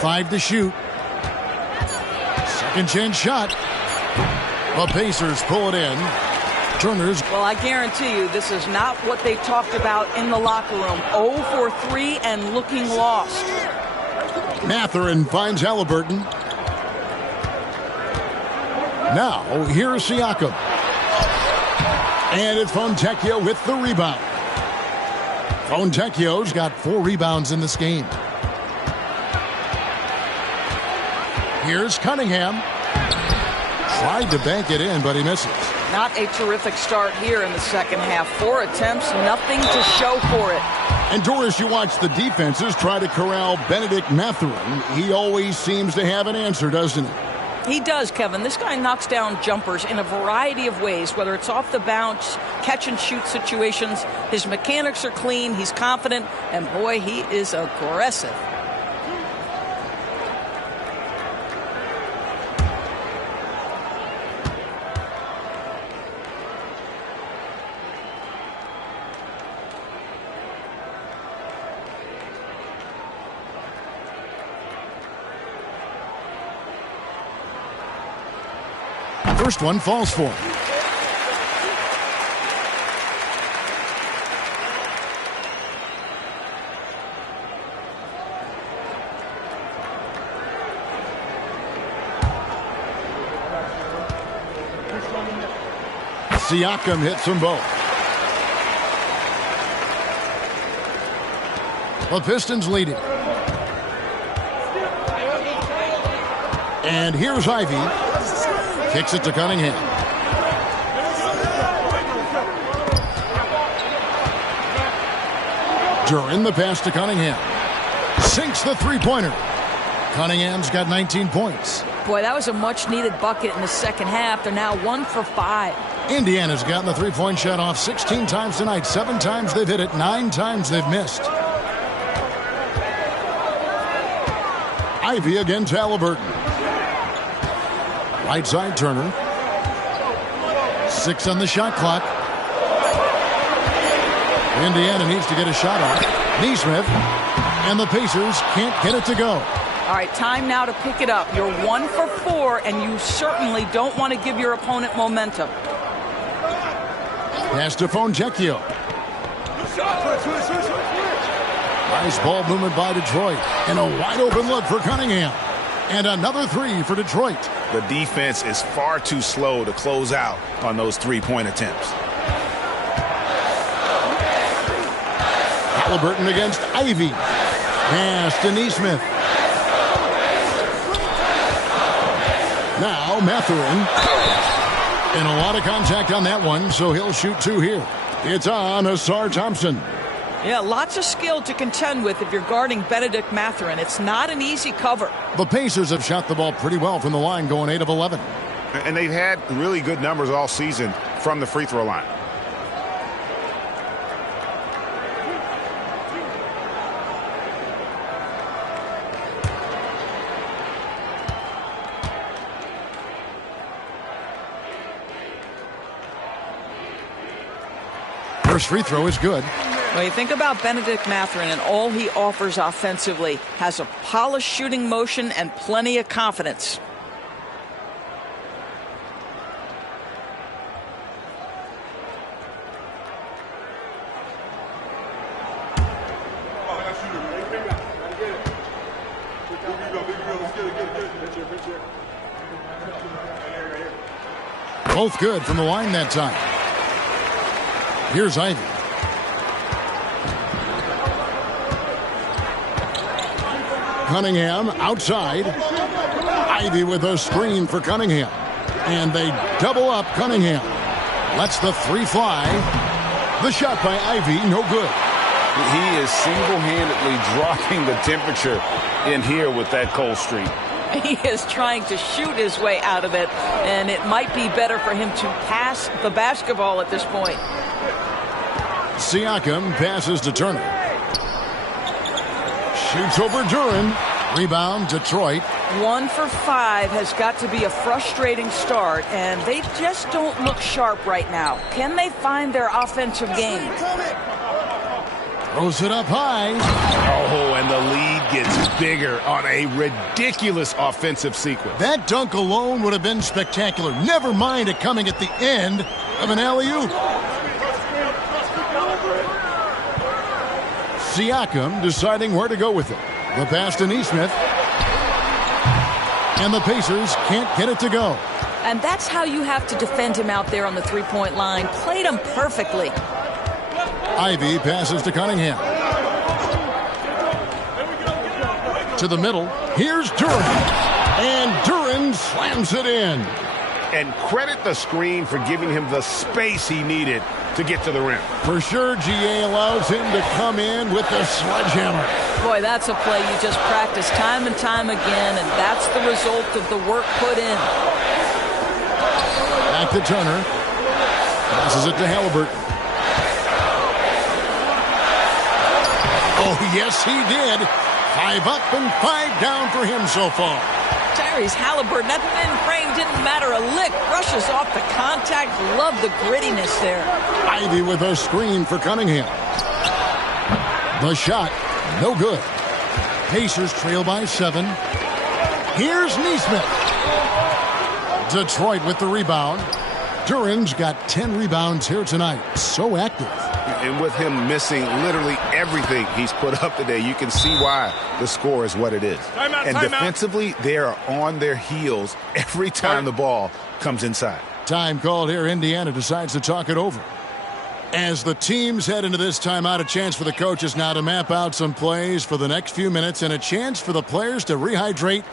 5 to shoot. Second chance shot. The Pacers pull it in. Turner's. Well, I guarantee you this is not what they talked about in the locker room. 0 for 3 and looking lost. Mathurin finds Halliburton. Now, here's Siakam. And it's Fontecchio with the rebound. Fontecchio's got 4 rebounds in this game. Here's Cunningham. Tried to bank it in, but he misses. Not a terrific start here in the second half. 4 attempts, nothing to show for it. And Doris, you watch the defenses try to corral Benedict Mathurin. He always seems to have an answer, doesn't he? He does, Kevin. This guy knocks down jumpers in a variety of ways, whether it's off the bounce, catch and shoot situations. His mechanics are clean, he's confident, and boy, he is aggressive. First one falls for him. Siakam hits them both. The Pistons leading. And here's Ivy. Kicks it to Cunningham. Duran the pass to Cunningham. Sinks the three-pointer. Cunningham's got 19 points. Boy, that was a much-needed bucket in the second half. They're now 1 for 5. Indiana's gotten the three-point shot off 16 times tonight. 7 times they've hit it. 9 times they've missed. Ivy against Halliburton. Right side Turner. 6 on the shot clock. Indiana needs to get a shot off. Nesmith. And the Pacers can't get it to go. All right, time now to pick it up. You're 1 for 4, and you certainly don't want to give your opponent momentum. Pass to Fontecchio. Nice ball movement by Detroit. And a wide open look for Cunningham. And another 3 for Detroit. The defense is far too slow to close out on those three-point attempts. Halliburton against Ivy. Pass to Nesmith. Now Mathurin. And a lot of contact on that one, so he'll shoot 2 here. It's on Asar Thompson. Yeah, lots of skill to contend with if you're guarding Benedict Mathurin. It's not an easy cover. The Pacers have shot the ball pretty well from the line, going 8 of 11. And they've had really good numbers all season from the free throw line. First free throw is good. Well, you think about Benedict Mathurin and all he offers offensively. Has a polished shooting motion and plenty of confidence. Both good from the line that time. Here's Ivy. Cunningham outside. Ivy with a screen for Cunningham. And they double up Cunningham. Lets the 3 fly. The shot by Ivy, no good. He is single-handedly dropping the temperature in here with that cold streak. He is trying to shoot his way out of it, and it might be better for him to pass the basketball at this point. Siakam passes to Turner. Shoots over Duran. Rebound, Detroit. 1 for 5 has got to be a frustrating start, and they just don't look sharp right now. Can they find their offensive game? Throws it up high. Oh, and the lead gets bigger on a ridiculous offensive sequence. That dunk alone would have been spectacular. Never mind it coming at the end of an alley-oop. Siakam deciding where to go with it. The pass to Nesmith. And the Pacers can't get it to go. And that's how you have to defend him out there on the three-point line. Played him perfectly. Ivy passes to Cunningham. To the middle. Here's Duran. And Duran slams it in. And credit the screen for giving him the space he needed to get to the rim. For sure, GA allows him to come in with the sledgehammer. Boy, that's a play you just practice time and time again, and that's the result of the work put in. Back to Turner. Passes it to Halliburton. Oh, yes, he did. 5 up and 5 down for him so far. Tyrese Halliburton, that thin frame didn't matter a lick. Brushes off the contact. Love the grittiness there. Ivy with a screen for Cunningham. The shot, no good. Pacers trail by 7. Here's Nesmith. Detroit with the rebound. Duran's got 10 rebounds here tonight. So active. And with him missing literally everything he's put up today, you can see why the score is what it is. And defensively, they are on their heels every time the ball comes inside. Time called here. Indiana decides to talk it over. As the teams head into this timeout, a chance for the coaches now to map out some plays for the next few minutes and a chance for the players to rehydrate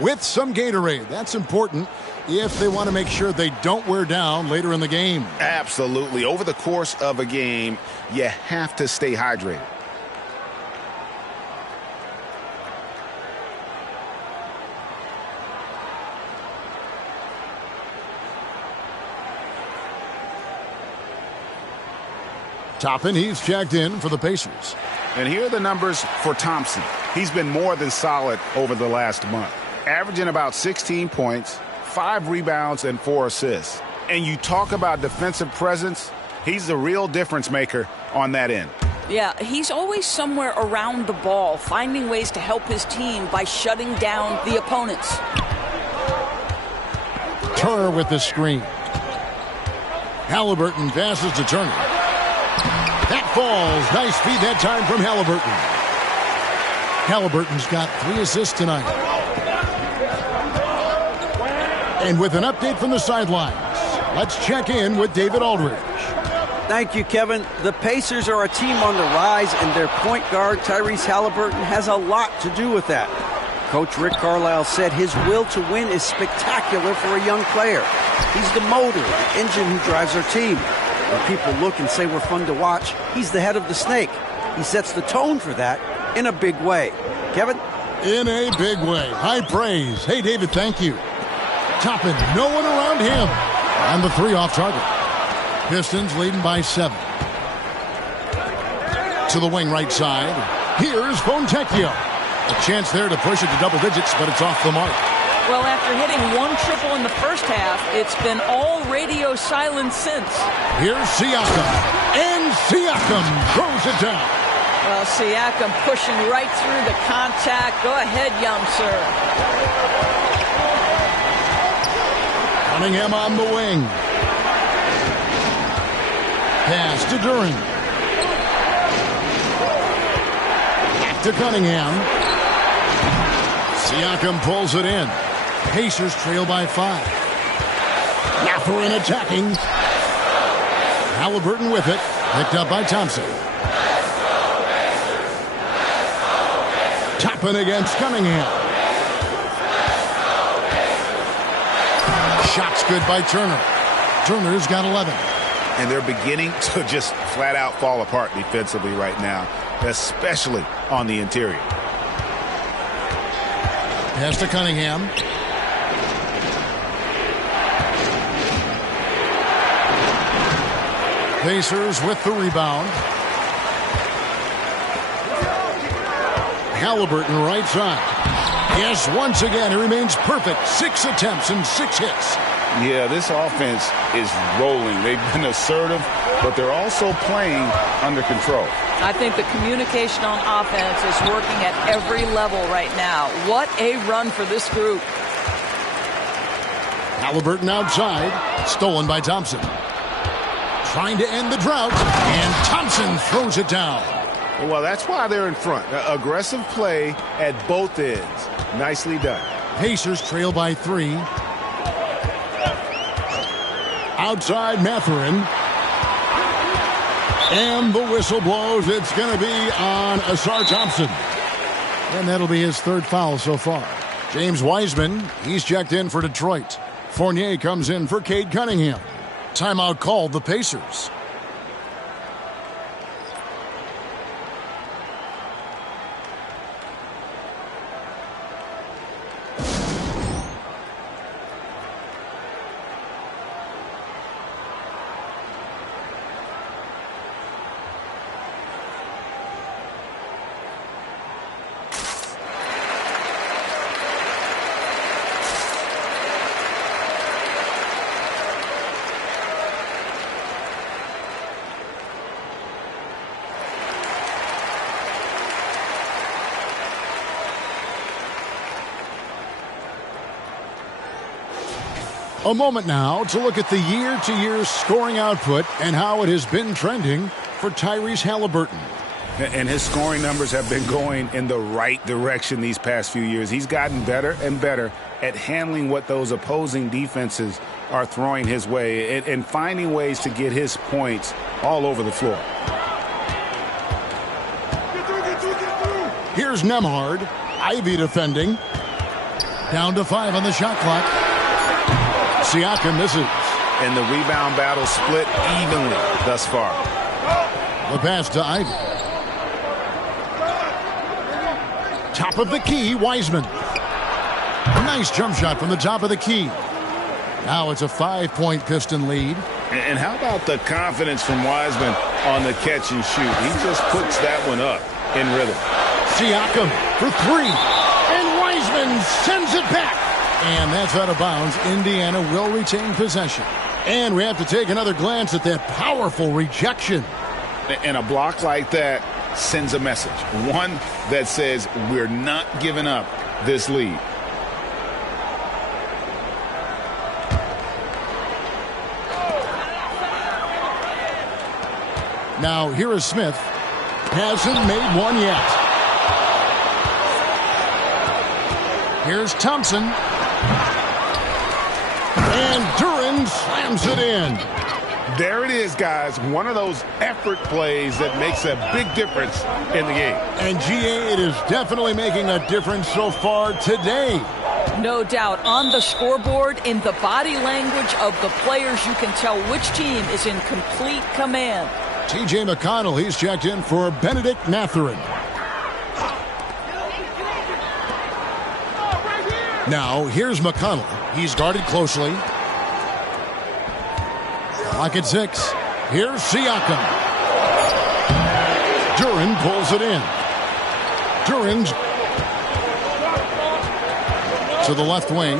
with some Gatorade. That's important if they want to make sure they don't wear down later in the game. Absolutely. Over the course of a game, you have to stay hydrated. Toppin, he's checked in for the Pacers. And here are the numbers for Thompson. He's been more than solid over the last month, averaging about 16 points, 5 rebounds, and 4 assists. And you talk about defensive presence, he's the real difference maker on that end. Yeah, he's always somewhere around the ball, finding ways to help his team by shutting down the opponents. Turner with the screen. Halliburton passes to Turner. That falls. Nice feed that time from Halliburton. Halliburton's got 3 assists tonight. And with an update from the sidelines, let's check in with David Aldridge. Thank you, Kevin. The Pacers are a team on the rise, and their point guard, Tyrese Halliburton, has a lot to do with that. Coach Rick Carlisle said his will to win is spectacular for a young player. He's the motor, the engine who drives our team. When people look and say we're fun to watch, he's the head of the snake. He sets the tone for that in a big way. Kevin? In a big way. High praise. Hey, David, thank you. Toppin, no one around him. And the 3 off target. Pistons leading by 7. To the wing right side. Here's Fontecchio. A chance there to push it to double digits, but it's off the mark. Well, after hitting 1 triple in the first half, it's been all radio silence since. Here's Siakam. And Siakam throws it down. Well, Siakam pushing right through the contact. Go ahead, young sir. Cunningham on the wing. Pass to Duran. Back to Cunningham. Siakam pulls it in. Pacers trail by 5. Mathurin attacking. Halliburton with it. Picked up by Thompson. Toppin against Cunningham. Shots good by Turner. Turner's got 11. And they're beginning to just flat out fall apart defensively right now, especially on the interior. Pass to Cunningham. Pacers with the rebound. Halliburton right side. Yes, once again, he remains perfect. 6 attempts and 6 hits. Yeah, this offense is rolling. They've been assertive, but they're also playing under control. I think the communication on offense is working at every level right now. What a run for this group. Halliburton outside. Stolen by Thompson. Trying to end the drought. And Thompson throws it down. Well, that's why they're in front. Aggressive play at both ends. Nicely done. Pacers trail by 3. Outside Mathurin. And the whistle blows. It's going to be on Asar Thompson. And that'll be his 3rd foul so far. James Wiseman, he's checked in for Detroit. Fournier comes in for Cade Cunningham. Timeout called the Pacers. A moment now to look at the year-to-year scoring output and how it has been trending for Tyrese Halliburton. And his scoring numbers have been going in the right direction these past few years. He's gotten better and better at handling what those opposing defenses are throwing his way and finding ways to get his points all over the floor. Here's Nembhard. Ivy defending. Down to 5 on the shot clock. Siakam misses. And the rebound battle split evenly thus far. The pass to Ivy. Top of the key, Wiseman. Nice jump shot from the top of the key. Now it's a 5-point Piston lead. And how about the confidence from Wiseman on the catch and shoot? He just puts that one up in rhythm. Siakam for 3. And Wiseman sends it back. And that's out of bounds. Indiana will retain possession. And we have to take another glance at that powerful rejection. And a block like that sends a message. One that says we're not giving up this lead. Now here is Smith. Hasn't made one yet. Here's Thompson. And Duren slams it in. There it is, guys. One of those effort plays that makes a big difference in the game. And GA, it is definitely making a difference so far today. No doubt. On the scoreboard, in the body language of the players, you can tell which team is in complete command. T.J. McConnell, he's checked in for Benedict Mathurin. Now, here's McConnell. He's guarded closely. Lock at 6. Here's Siakam. Duren pulls it in. Duren's to the left wing.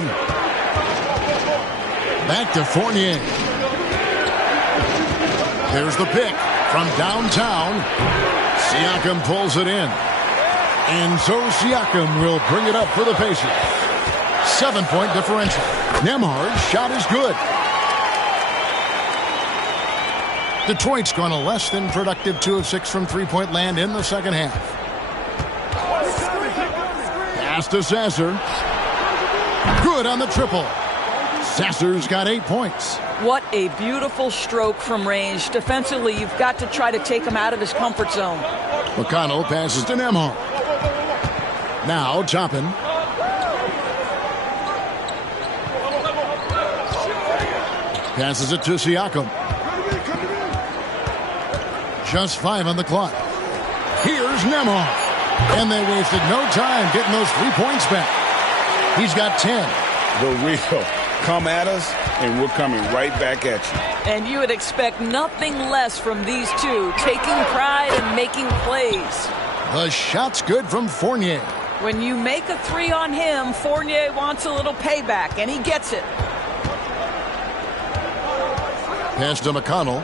Back to Fournier. There's the pick from downtown. Siakam pulls it in. And so Siakam will bring it up for the Pacers. 7-point differential. Nembhard's shot is good. Detroit's gone a less than productive 2 of 6 from three-point land in the second half. Pass to Sasser. Good on the triple. Sasser's got 8 points. What a beautiful stroke from range. Defensively, you've got to try to take him out of his comfort zone. McConnell passes to Nembhard. Now Toppin. Passes it to Siakam. Just 5 on the clock. Here's Nembhard. And they wasted no time getting those 3 points back. He's got 10. The real come at us, and we're coming right back at you. And you would expect nothing less from these two, taking pride and making plays. The shot's good from Fournier. When you make a 3 on him, Fournier wants a little payback, and he gets it. Pass to McConnell.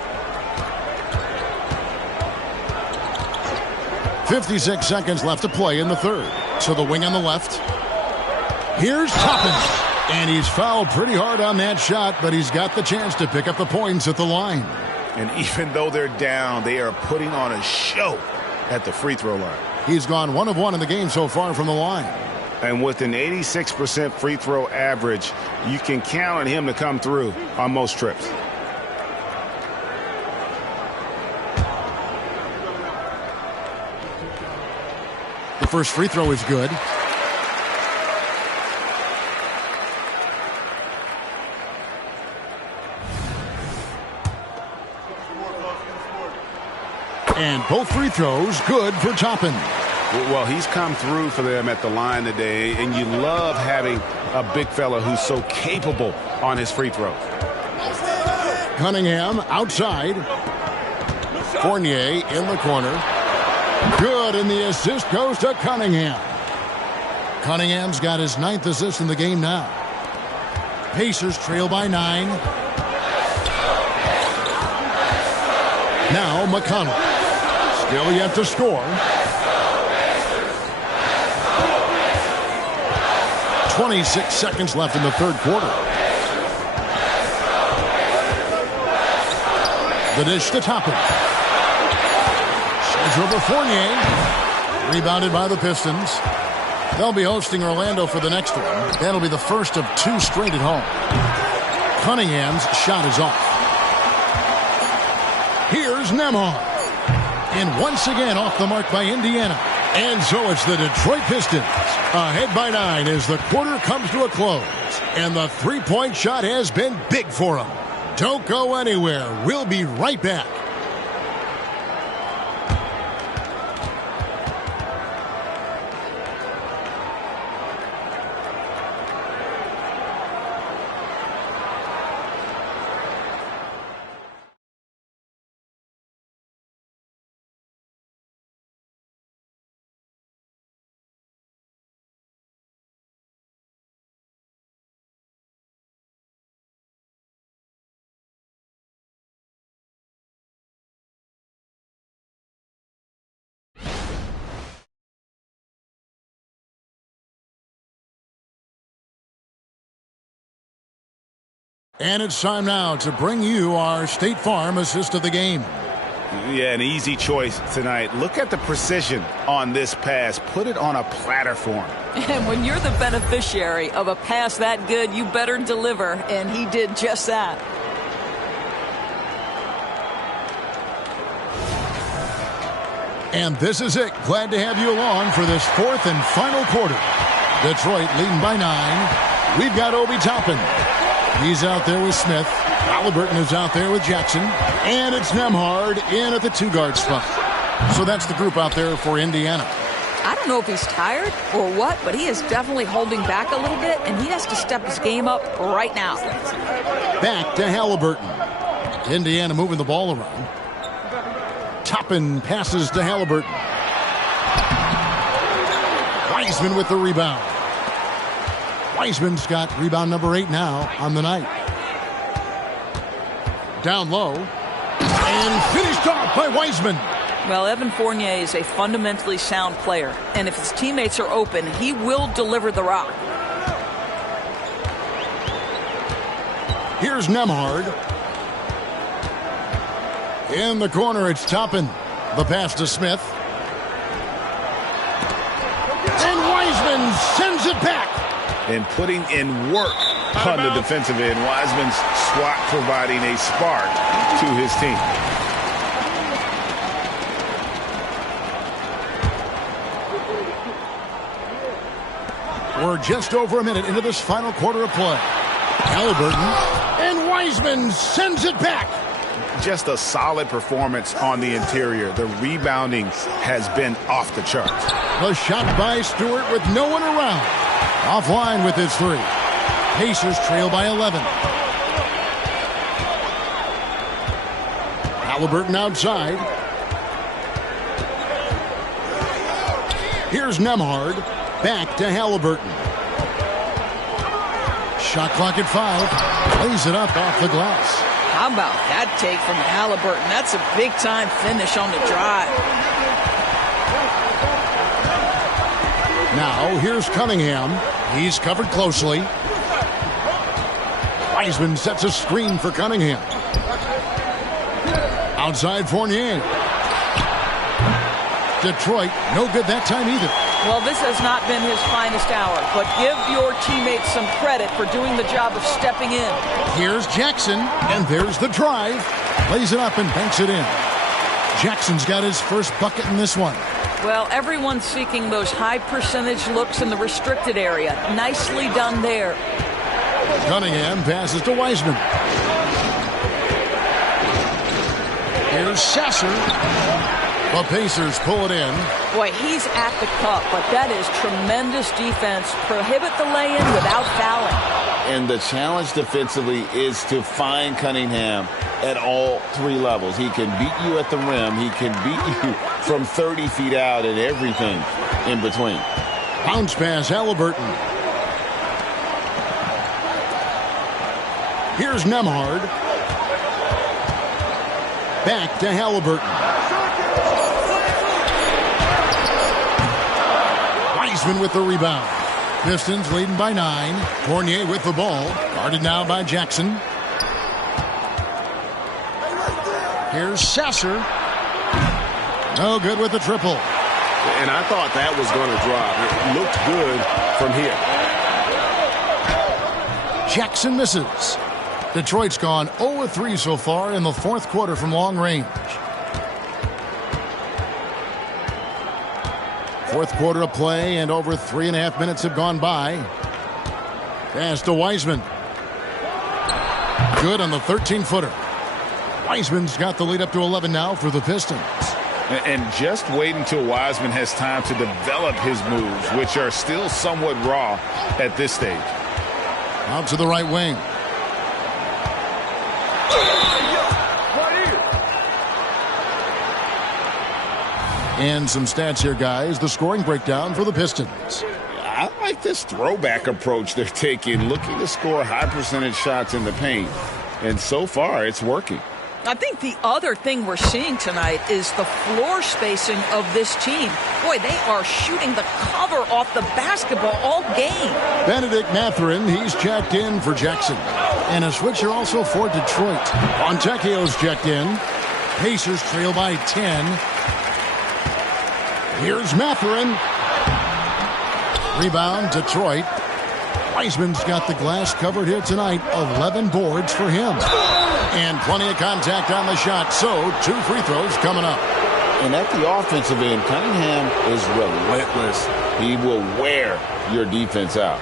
56 seconds left to play in the third. So the wing on the left. Here's Toppin. And he's fouled pretty hard on that shot, but he's got the chance to pick up the points at the line. And even though they're down, they are putting on a show at the free throw line. He's gone 1 of 1 in the game so far from the line. And with an 86% free throw average, you can count on him to come through on most trips. The first free throw is good. And both free throws good for Toppin. Well, he's come through for them at the line today, and you love having a big fella who's so capable on his free throws. Cunningham outside. Fournier in the corner. Good, and the assist goes to Cunningham. Cunningham's got his 9th assist in the game now. Pacers trail by 9. Now McConnell. Still yet to score. 26 seconds left in the third quarter. The dish to Toppin. Over Fournier. Rebounded by the Pistons. They'll be hosting Orlando for the next one. That'll be the first of 2 straight at home. Cunningham's shot is off. Here's Nembhard. And once again off the mark by Indiana. And so it's the Detroit Pistons ahead by 9 as the quarter comes to a close. And the three-point shot has been big for them. Don't go anywhere. We'll be right back. And it's time now to bring you our State Farm assist of the game. Yeah, an easy choice tonight. Look at the precision on this pass. Put it on a platter for him. And when you're the beneficiary of a pass that good, you better deliver, and he did just that. And this is it. Glad to have you along for this fourth and final quarter. Detroit leading by 9. We've got Obi Toppin. He's out there with Smith. Halliburton is out there with Jackson. And it's Nembhard in at the two-guard spot. So that's the group out there for Indiana. I don't know if he's tired or what, but he is definitely holding back a little bit, and he has to step his game up right now. Back to Halliburton. Indiana moving the ball around. Toppin passes to Halliburton. Wiseman with the rebound. Wiseman's got rebound number 8 now on the night. Down low. And finished off by Wiseman. Well, Evan Fournier is a fundamentally sound player, and if his teammates are open, he will deliver the rock. Here's Nembhard. In the corner, it's Toppin. The pass to Smith. And Wiseman sends it back. And putting in work on the defensive end. Wiseman's swat providing a spark to his team. We're just over a minute into this final quarter of play. Halliburton. And Wiseman sends it back. Just a solid performance on the interior. The rebounding has been off the charts. The shot by Stewart with no one around. Offline with his 3. Pacers trail by 11. Halliburton outside. Here's Nembhard. Back to Halliburton. Shot clock at 5. Lays it up off the glass. How about that take from Halliburton? That's a big-time finish on the drive. Now, here's Cunningham. He's covered closely. Wiseman sets a screen for Cunningham. Outside Fournier. Detroit, no good that time either. Well, this has not been his finest hour, but give your teammates some credit for doing the job of stepping in. Here's Jackson, and there's the drive. Lays it up and banks it in. Jackson's got his first bucket in this one. Well, everyone's seeking those high percentage looks in the restricted area. Nicely done there. Cunningham passes to Wiseman. Here's Sasser. The Pacers pull it in. Boy, he's at the cup, but that is tremendous defense. Prohibit the lay-in without fouling. And the challenge defensively is to find Cunningham at all 3 levels. He can beat you at the rim. He can beat you from 30 feet out and everything in between. Bounce pass, Halliburton. Here's Nembhard. Back to Halliburton. Wiseman with the rebound. Pistons leading by 9. Fournier with the ball. Guarded now by Jackson. Here's Sasser. No good with the triple. And I thought that was going to drop. It looked good from here. Jackson misses. Detroit's gone 0-3 so far in the fourth quarter from long range. Fourth quarter of play, and over 3.5 minutes have gone by. Pass to Wiseman. Good on the 13-footer. Wiseman's got the lead up to 11 now for the Pistons. And just wait until Wiseman has time to develop his moves, which are still somewhat raw at this stage. Out to the right wing. And some stats here, guys. The scoring breakdown for the Pistons. I like this throwback approach they're taking, looking to score high percentage shots in the paint. And so far, it's working. I think the other thing we're seeing tonight is the floor spacing of this team. Boy, they are shooting the cover off the basketball all game. Benedict Mathurin, he's checked in for Jackson. And a switcher also for Detroit. Fontecchio's checked in. Pacers trail by 10. Here's Mathurin. Rebound, Detroit. Wiseman's got the glass covered here tonight. 11 boards for him. And plenty of contact on the shot. So, 2 free throws coming up. And at the offensive end, Cunningham is relentless. He will wear your defense out.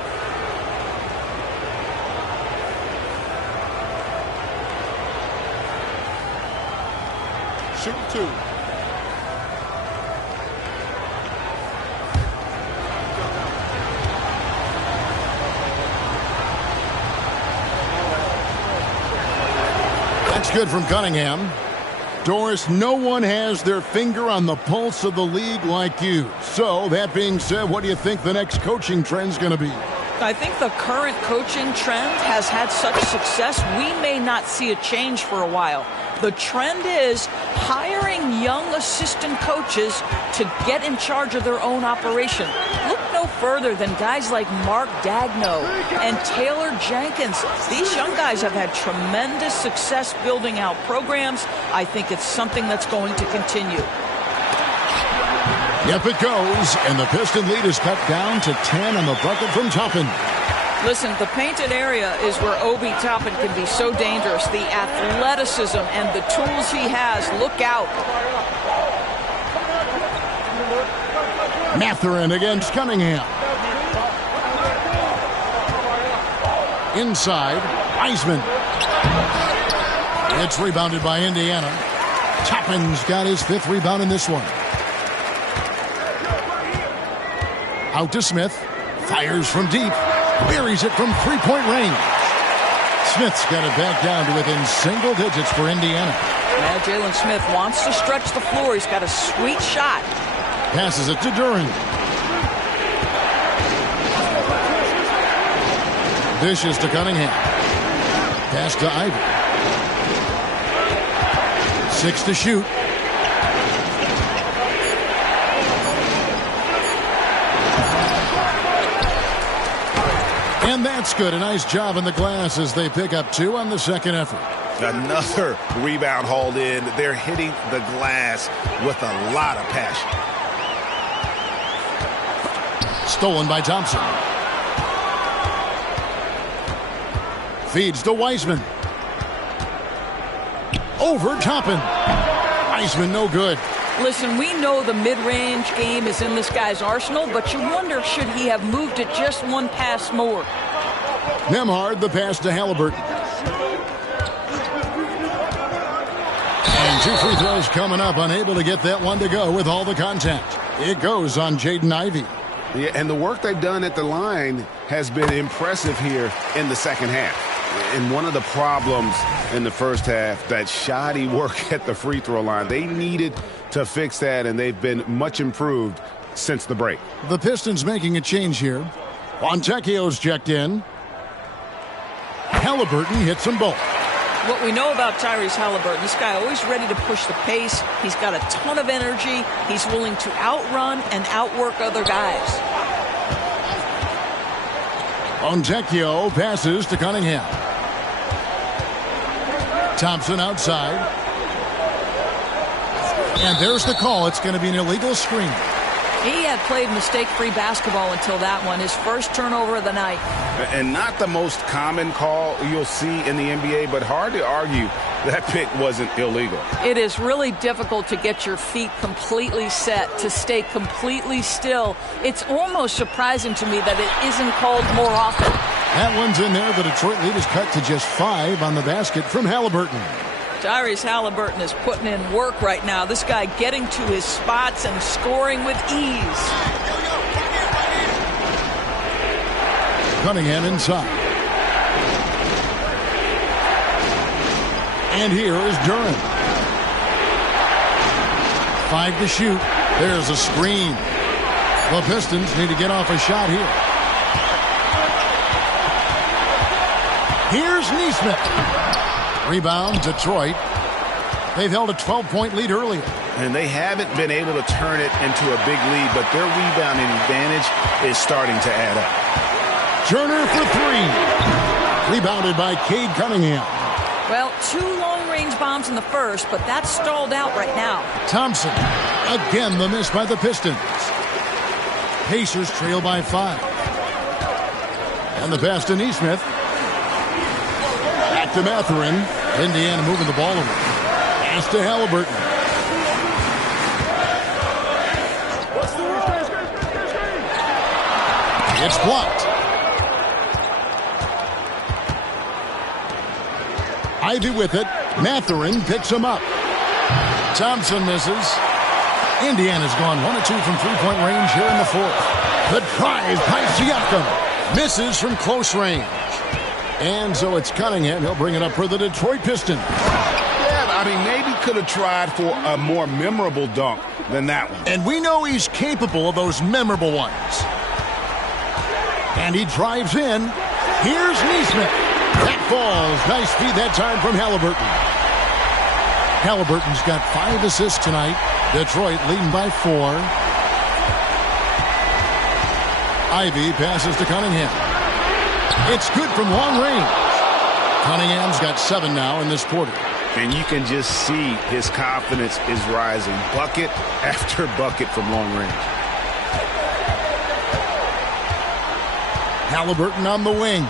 Shoot 2. That's good from Cunningham. Doris, no one has their finger on the pulse of the league like you. So, that being said, what do you think the next coaching trend's going to be? I think the current coaching trend has had such success, we may not see a change for a while. The trend is hiring young assistant coaches to get in charge of their own operation. Look no further than guys like Mark Dagno and Taylor Jenkins. These young guys have had tremendous success building out programs. I think it's something that's going to continue. Yep, it goes, and the Piston lead is cut down to 10 on the bucket from Toppin. Listen, the painted area is where Obi Toppin can be so dangerous. The athleticism and the tools he has. Look out. Mathurin against Cunningham. Inside, Wiseman. It's rebounded by Indiana. Toppin's got his 5th rebound in this one. Out to Smith. Fires from deep. Buries it from 3-point range. Smith's got it back down to within single digits for Indiana. Now Jalen Smith wants to stretch the floor. He's got a sweet shot. Passes it to Duran. Dishes to Cunningham. Pass to Ivy. 6 to shoot. And that's good. A nice job in the glass as they pick up 2 on the second effort. Another rebound hauled in. They're hitting the glass with a lot of passion. Stolen by Thompson. Feeds to Wiseman. Over Toppin. Wiseman no good. Listen, we know the mid-range game is in this guy's arsenal, but you wonder, should he have moved it just one pass more? Nembhard, the pass to Halliburton. And 2 free throws coming up, unable to get that one to go with all the contact. It goes on Jaden Ivey. Yeah, and the work they've done at the line has been impressive here in the second half. And one of the problems in the first half, that shoddy work at the free throw line. They needed to fix that, and they've been much improved since the break. The Pistons making a change here. Fontecchio's checked in. Halliburton hits them both. What we know about Tyrese Halliburton, this guy always ready to push the pace. He's got a ton of energy. He's willing to outrun and outwork other guys. Fontecchio passes to Cunningham. Thompson outside. And there's the call. It's going to be an illegal screen. He had played mistake-free basketball until that one, his first turnover of the night. And not the most common call you'll see in the NBA, but hard to argue that pick wasn't illegal. It is really difficult to get your feet completely set, to stay completely still. It's almost surprising to me that it isn't called more often. That one's in there. The Detroit lead is cut to just 5 on the basket from Halliburton. Tyrese Halliburton is putting in work right now. This guy getting to his spots and scoring with ease. Cunningham inside. And here is Duren. 5 to shoot. There's a screen. The Pistons need to get off a shot here. Here's Nesmith. Rebound, Detroit. They've held a 12-point lead earlier. And they haven't been able to turn it into a big lead, but their rebounding advantage is starting to add up. Turner for 3. Rebounded by Cade Cunningham. Well, 2 long-range bombs in the first, but that's stalled out right now. Thompson. Again, the miss by the Pistons. Pacers trail by 5. And the pass to Nesmith. Back to Mathurin. Indiana moving the ball over. Pass to Halliburton. It's blocked. Ivy with it. Mathurin picks him up. Thompson misses. Indiana's gone 1 of 2 from three-point range here in the fourth. The prize by Siakam. Misses from close range. And so it's Cunningham. He'll bring it up for the Detroit Pistons. Yeah, I mean, maybe could have tried for a more memorable dunk than that one. And we know he's capable of those memorable ones. And he drives in. Here's Nesmith. That falls. Nice feed that time from Halliburton. Halliburton's got 5 assists tonight. Detroit leading by 4. Ivy passes to Cunningham. It's good from long range. Cunningham's got 7 now in this quarter. And you can just see his confidence is rising. Bucket after bucket from long range. Halliburton on the wing.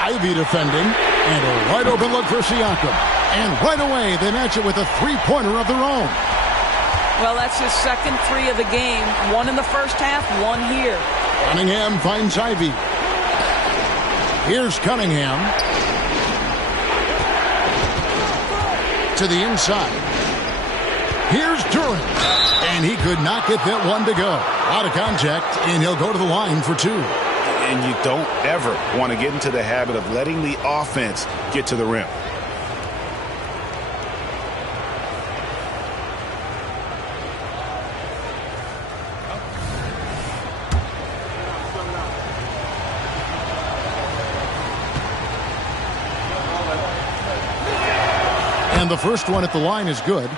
Ivy defending. And a wide open look for Siakam. And right away, they match it with a three-pointer of their own. Well, that's his second 3 of the game. 1 in the first half, 1 here. Cunningham finds Ivy. Here's Cunningham. To the inside. Here's Duren. And he could not get that one to go. Out of contact, and he'll go to the line for 2. And you don't ever want to get into the habit of letting the offense get to the rim. And the first one at the line is good.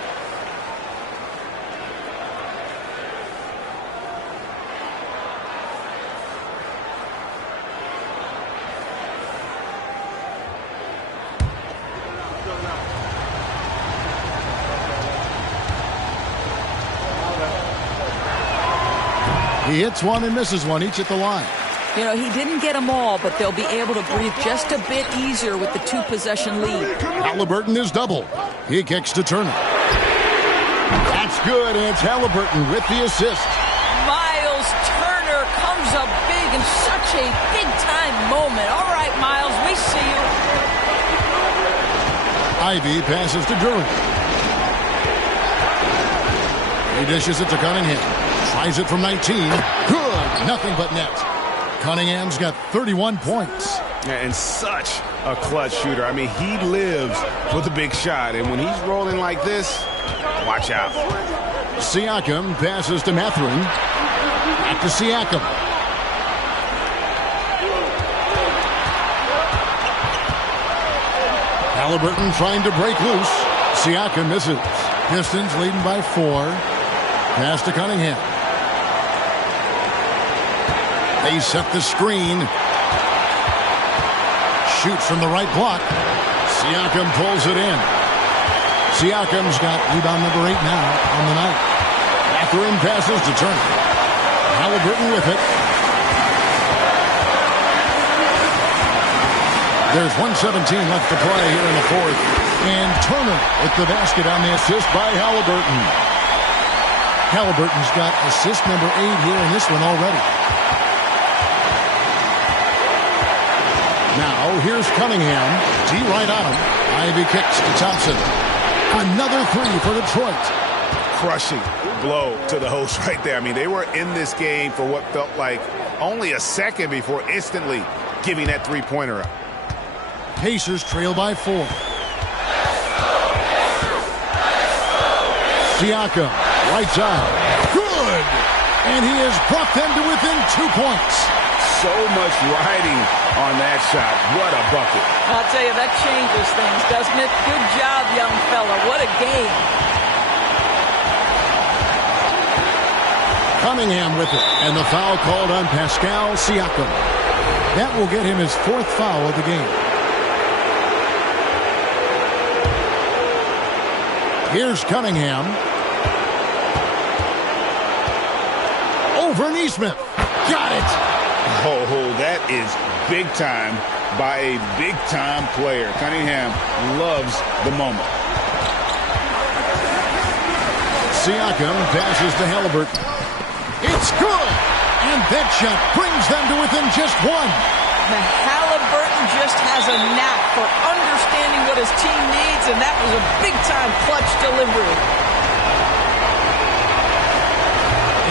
He hits one and misses one, each at the line. You know, he didn't get them all, but they'll be able to breathe just a bit easier with the 2-possession lead. Halliburton is doubled. He kicks to Turner. That's good, and it's Halliburton with the assist. Miles Turner comes up big in such a big-time moment. All right, Miles, we see you. Ivy passes to Duren. He dishes it to Cunningham. Tries it from 19. Good. Nothing but net. Cunningham's got 31 points. And such a clutch shooter. I mean, he lives with a big shot. And when he's rolling like this, watch out. Siakam passes to Mathurin. Back to Siakam. Halliburton trying to break loose. Siakam misses. Pistons leading by 4. Pass to Cunningham. They set the screen. Shoots from the right block. Siakam pulls it in. Siakam's got rebound number 8 now on the night. Mathurin passes to Turner. Halliburton with it. There's 1:17 left to play here in the fourth. And Turner with the basket on the assist by Halliburton. Halliburton's got assist number 8 here in this one already. Now, here's Cunningham. D right on him. Ivy kicks to Thompson. Another three for Detroit. Crushing blow to the host right there. I mean, they were in this game for what felt like only a second before instantly giving that three-pointer up. Pacers trail by 4. Siakam, right side. Good! And he has brought them to within 2 points. So much riding on that shot. What a bucket. I'll tell you, that changes things, doesn't it? Good job, young fella. What a game. Cunningham with it. And the foul called on Pascal Siakam. That will get him his 4th foul of the game. Here's Cunningham. Over Neesmith. Got it. Oh, that is big time by a big-time player. Cunningham loves the moment. Siakam passes to Halliburton. It's good! And that shot brings them to within just 1. The Halliburton just has a knack for understanding what his team needs, and that was a big-time clutch delivery.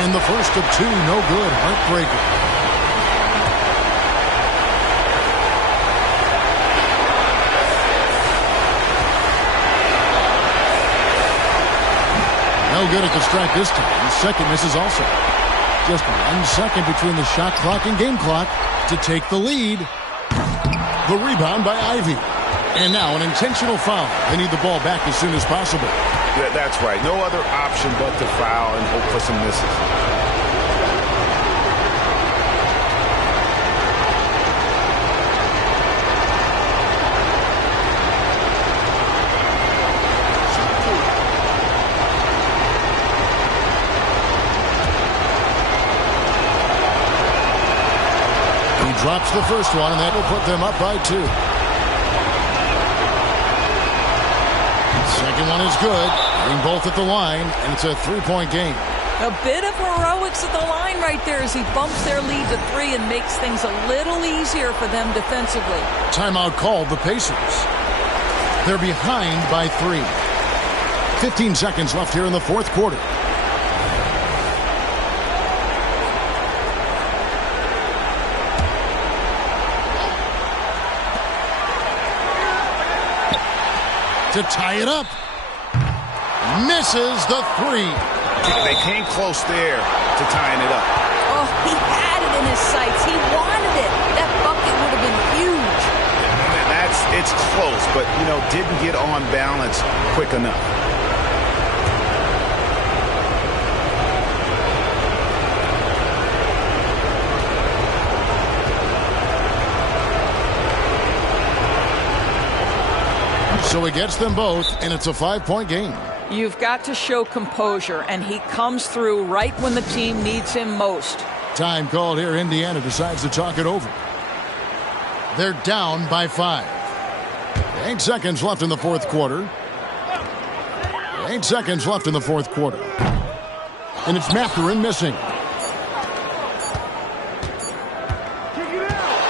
And the first of 2, no good. Heartbreaker. No good at the stripe this time. Second misses also. Just 1 second between the shot clock and game clock to take the lead. The rebound by Ivy. And now an intentional foul. They need the ball back as soon as possible. Yeah, that's right. No other option but to foul and hope for some misses. Drops the first one, and that will put them up by 2. Second one is good. Getting both at the line, and it's a 3-point game. A bit of heroics at the line right there as he bumps their lead to 3 and makes things a little easier for them defensively. Timeout called the Pacers. They're behind by 3. 15 seconds left here in the fourth quarter. To tie it up. Misses the 3. They came close there to tying it up. Oh, he had it in his sights. He wanted it. That bucket would have been huge. It's close, but, didn't get on balance quick enough. So he gets them both, and it's a 5-point game. You've got to show composure, and he comes through right when the team needs him most. Time called here. Indiana decides to talk it over. They're down by 5. 8 seconds left in the fourth quarter. 8 seconds left in the fourth quarter. And it's Mathurin missing.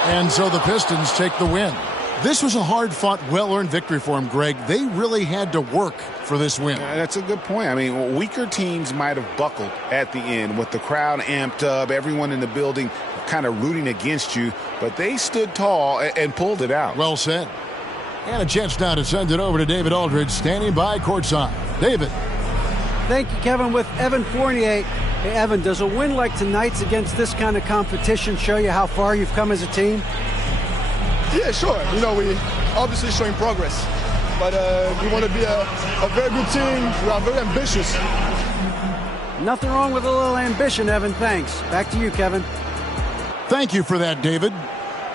And so the Pistons take the win. This was a hard-fought, well-earned victory for them, Greg. They really had to work for this win. That's a good point. I mean, weaker teams might have buckled at the end with the crowd amped up, everyone in the building kind of rooting against you, but they stood tall and pulled it out. Well said. And a chance now to send it over to David Aldridge, standing by courtside. David. Thank you, Kevin. With Evan Fournier. Hey, Evan, does a win like tonight's against this kind of competition show you how far you've come as a team? Yeah, sure. We obviously showing progress, but we want to be a very good team. We are very ambitious. Nothing wrong with a little ambition, Evan. Thanks. Back to you, Kevin. Thank you for that, David.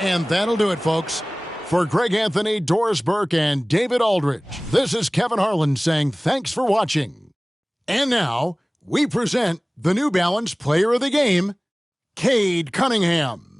And that'll do it, folks. For Greg Anthony, Doris Burke, and David Aldridge, this is Kevin Harlan saying thanks for watching. And now, we present the New Balance Player of the Game, Cade Cunningham.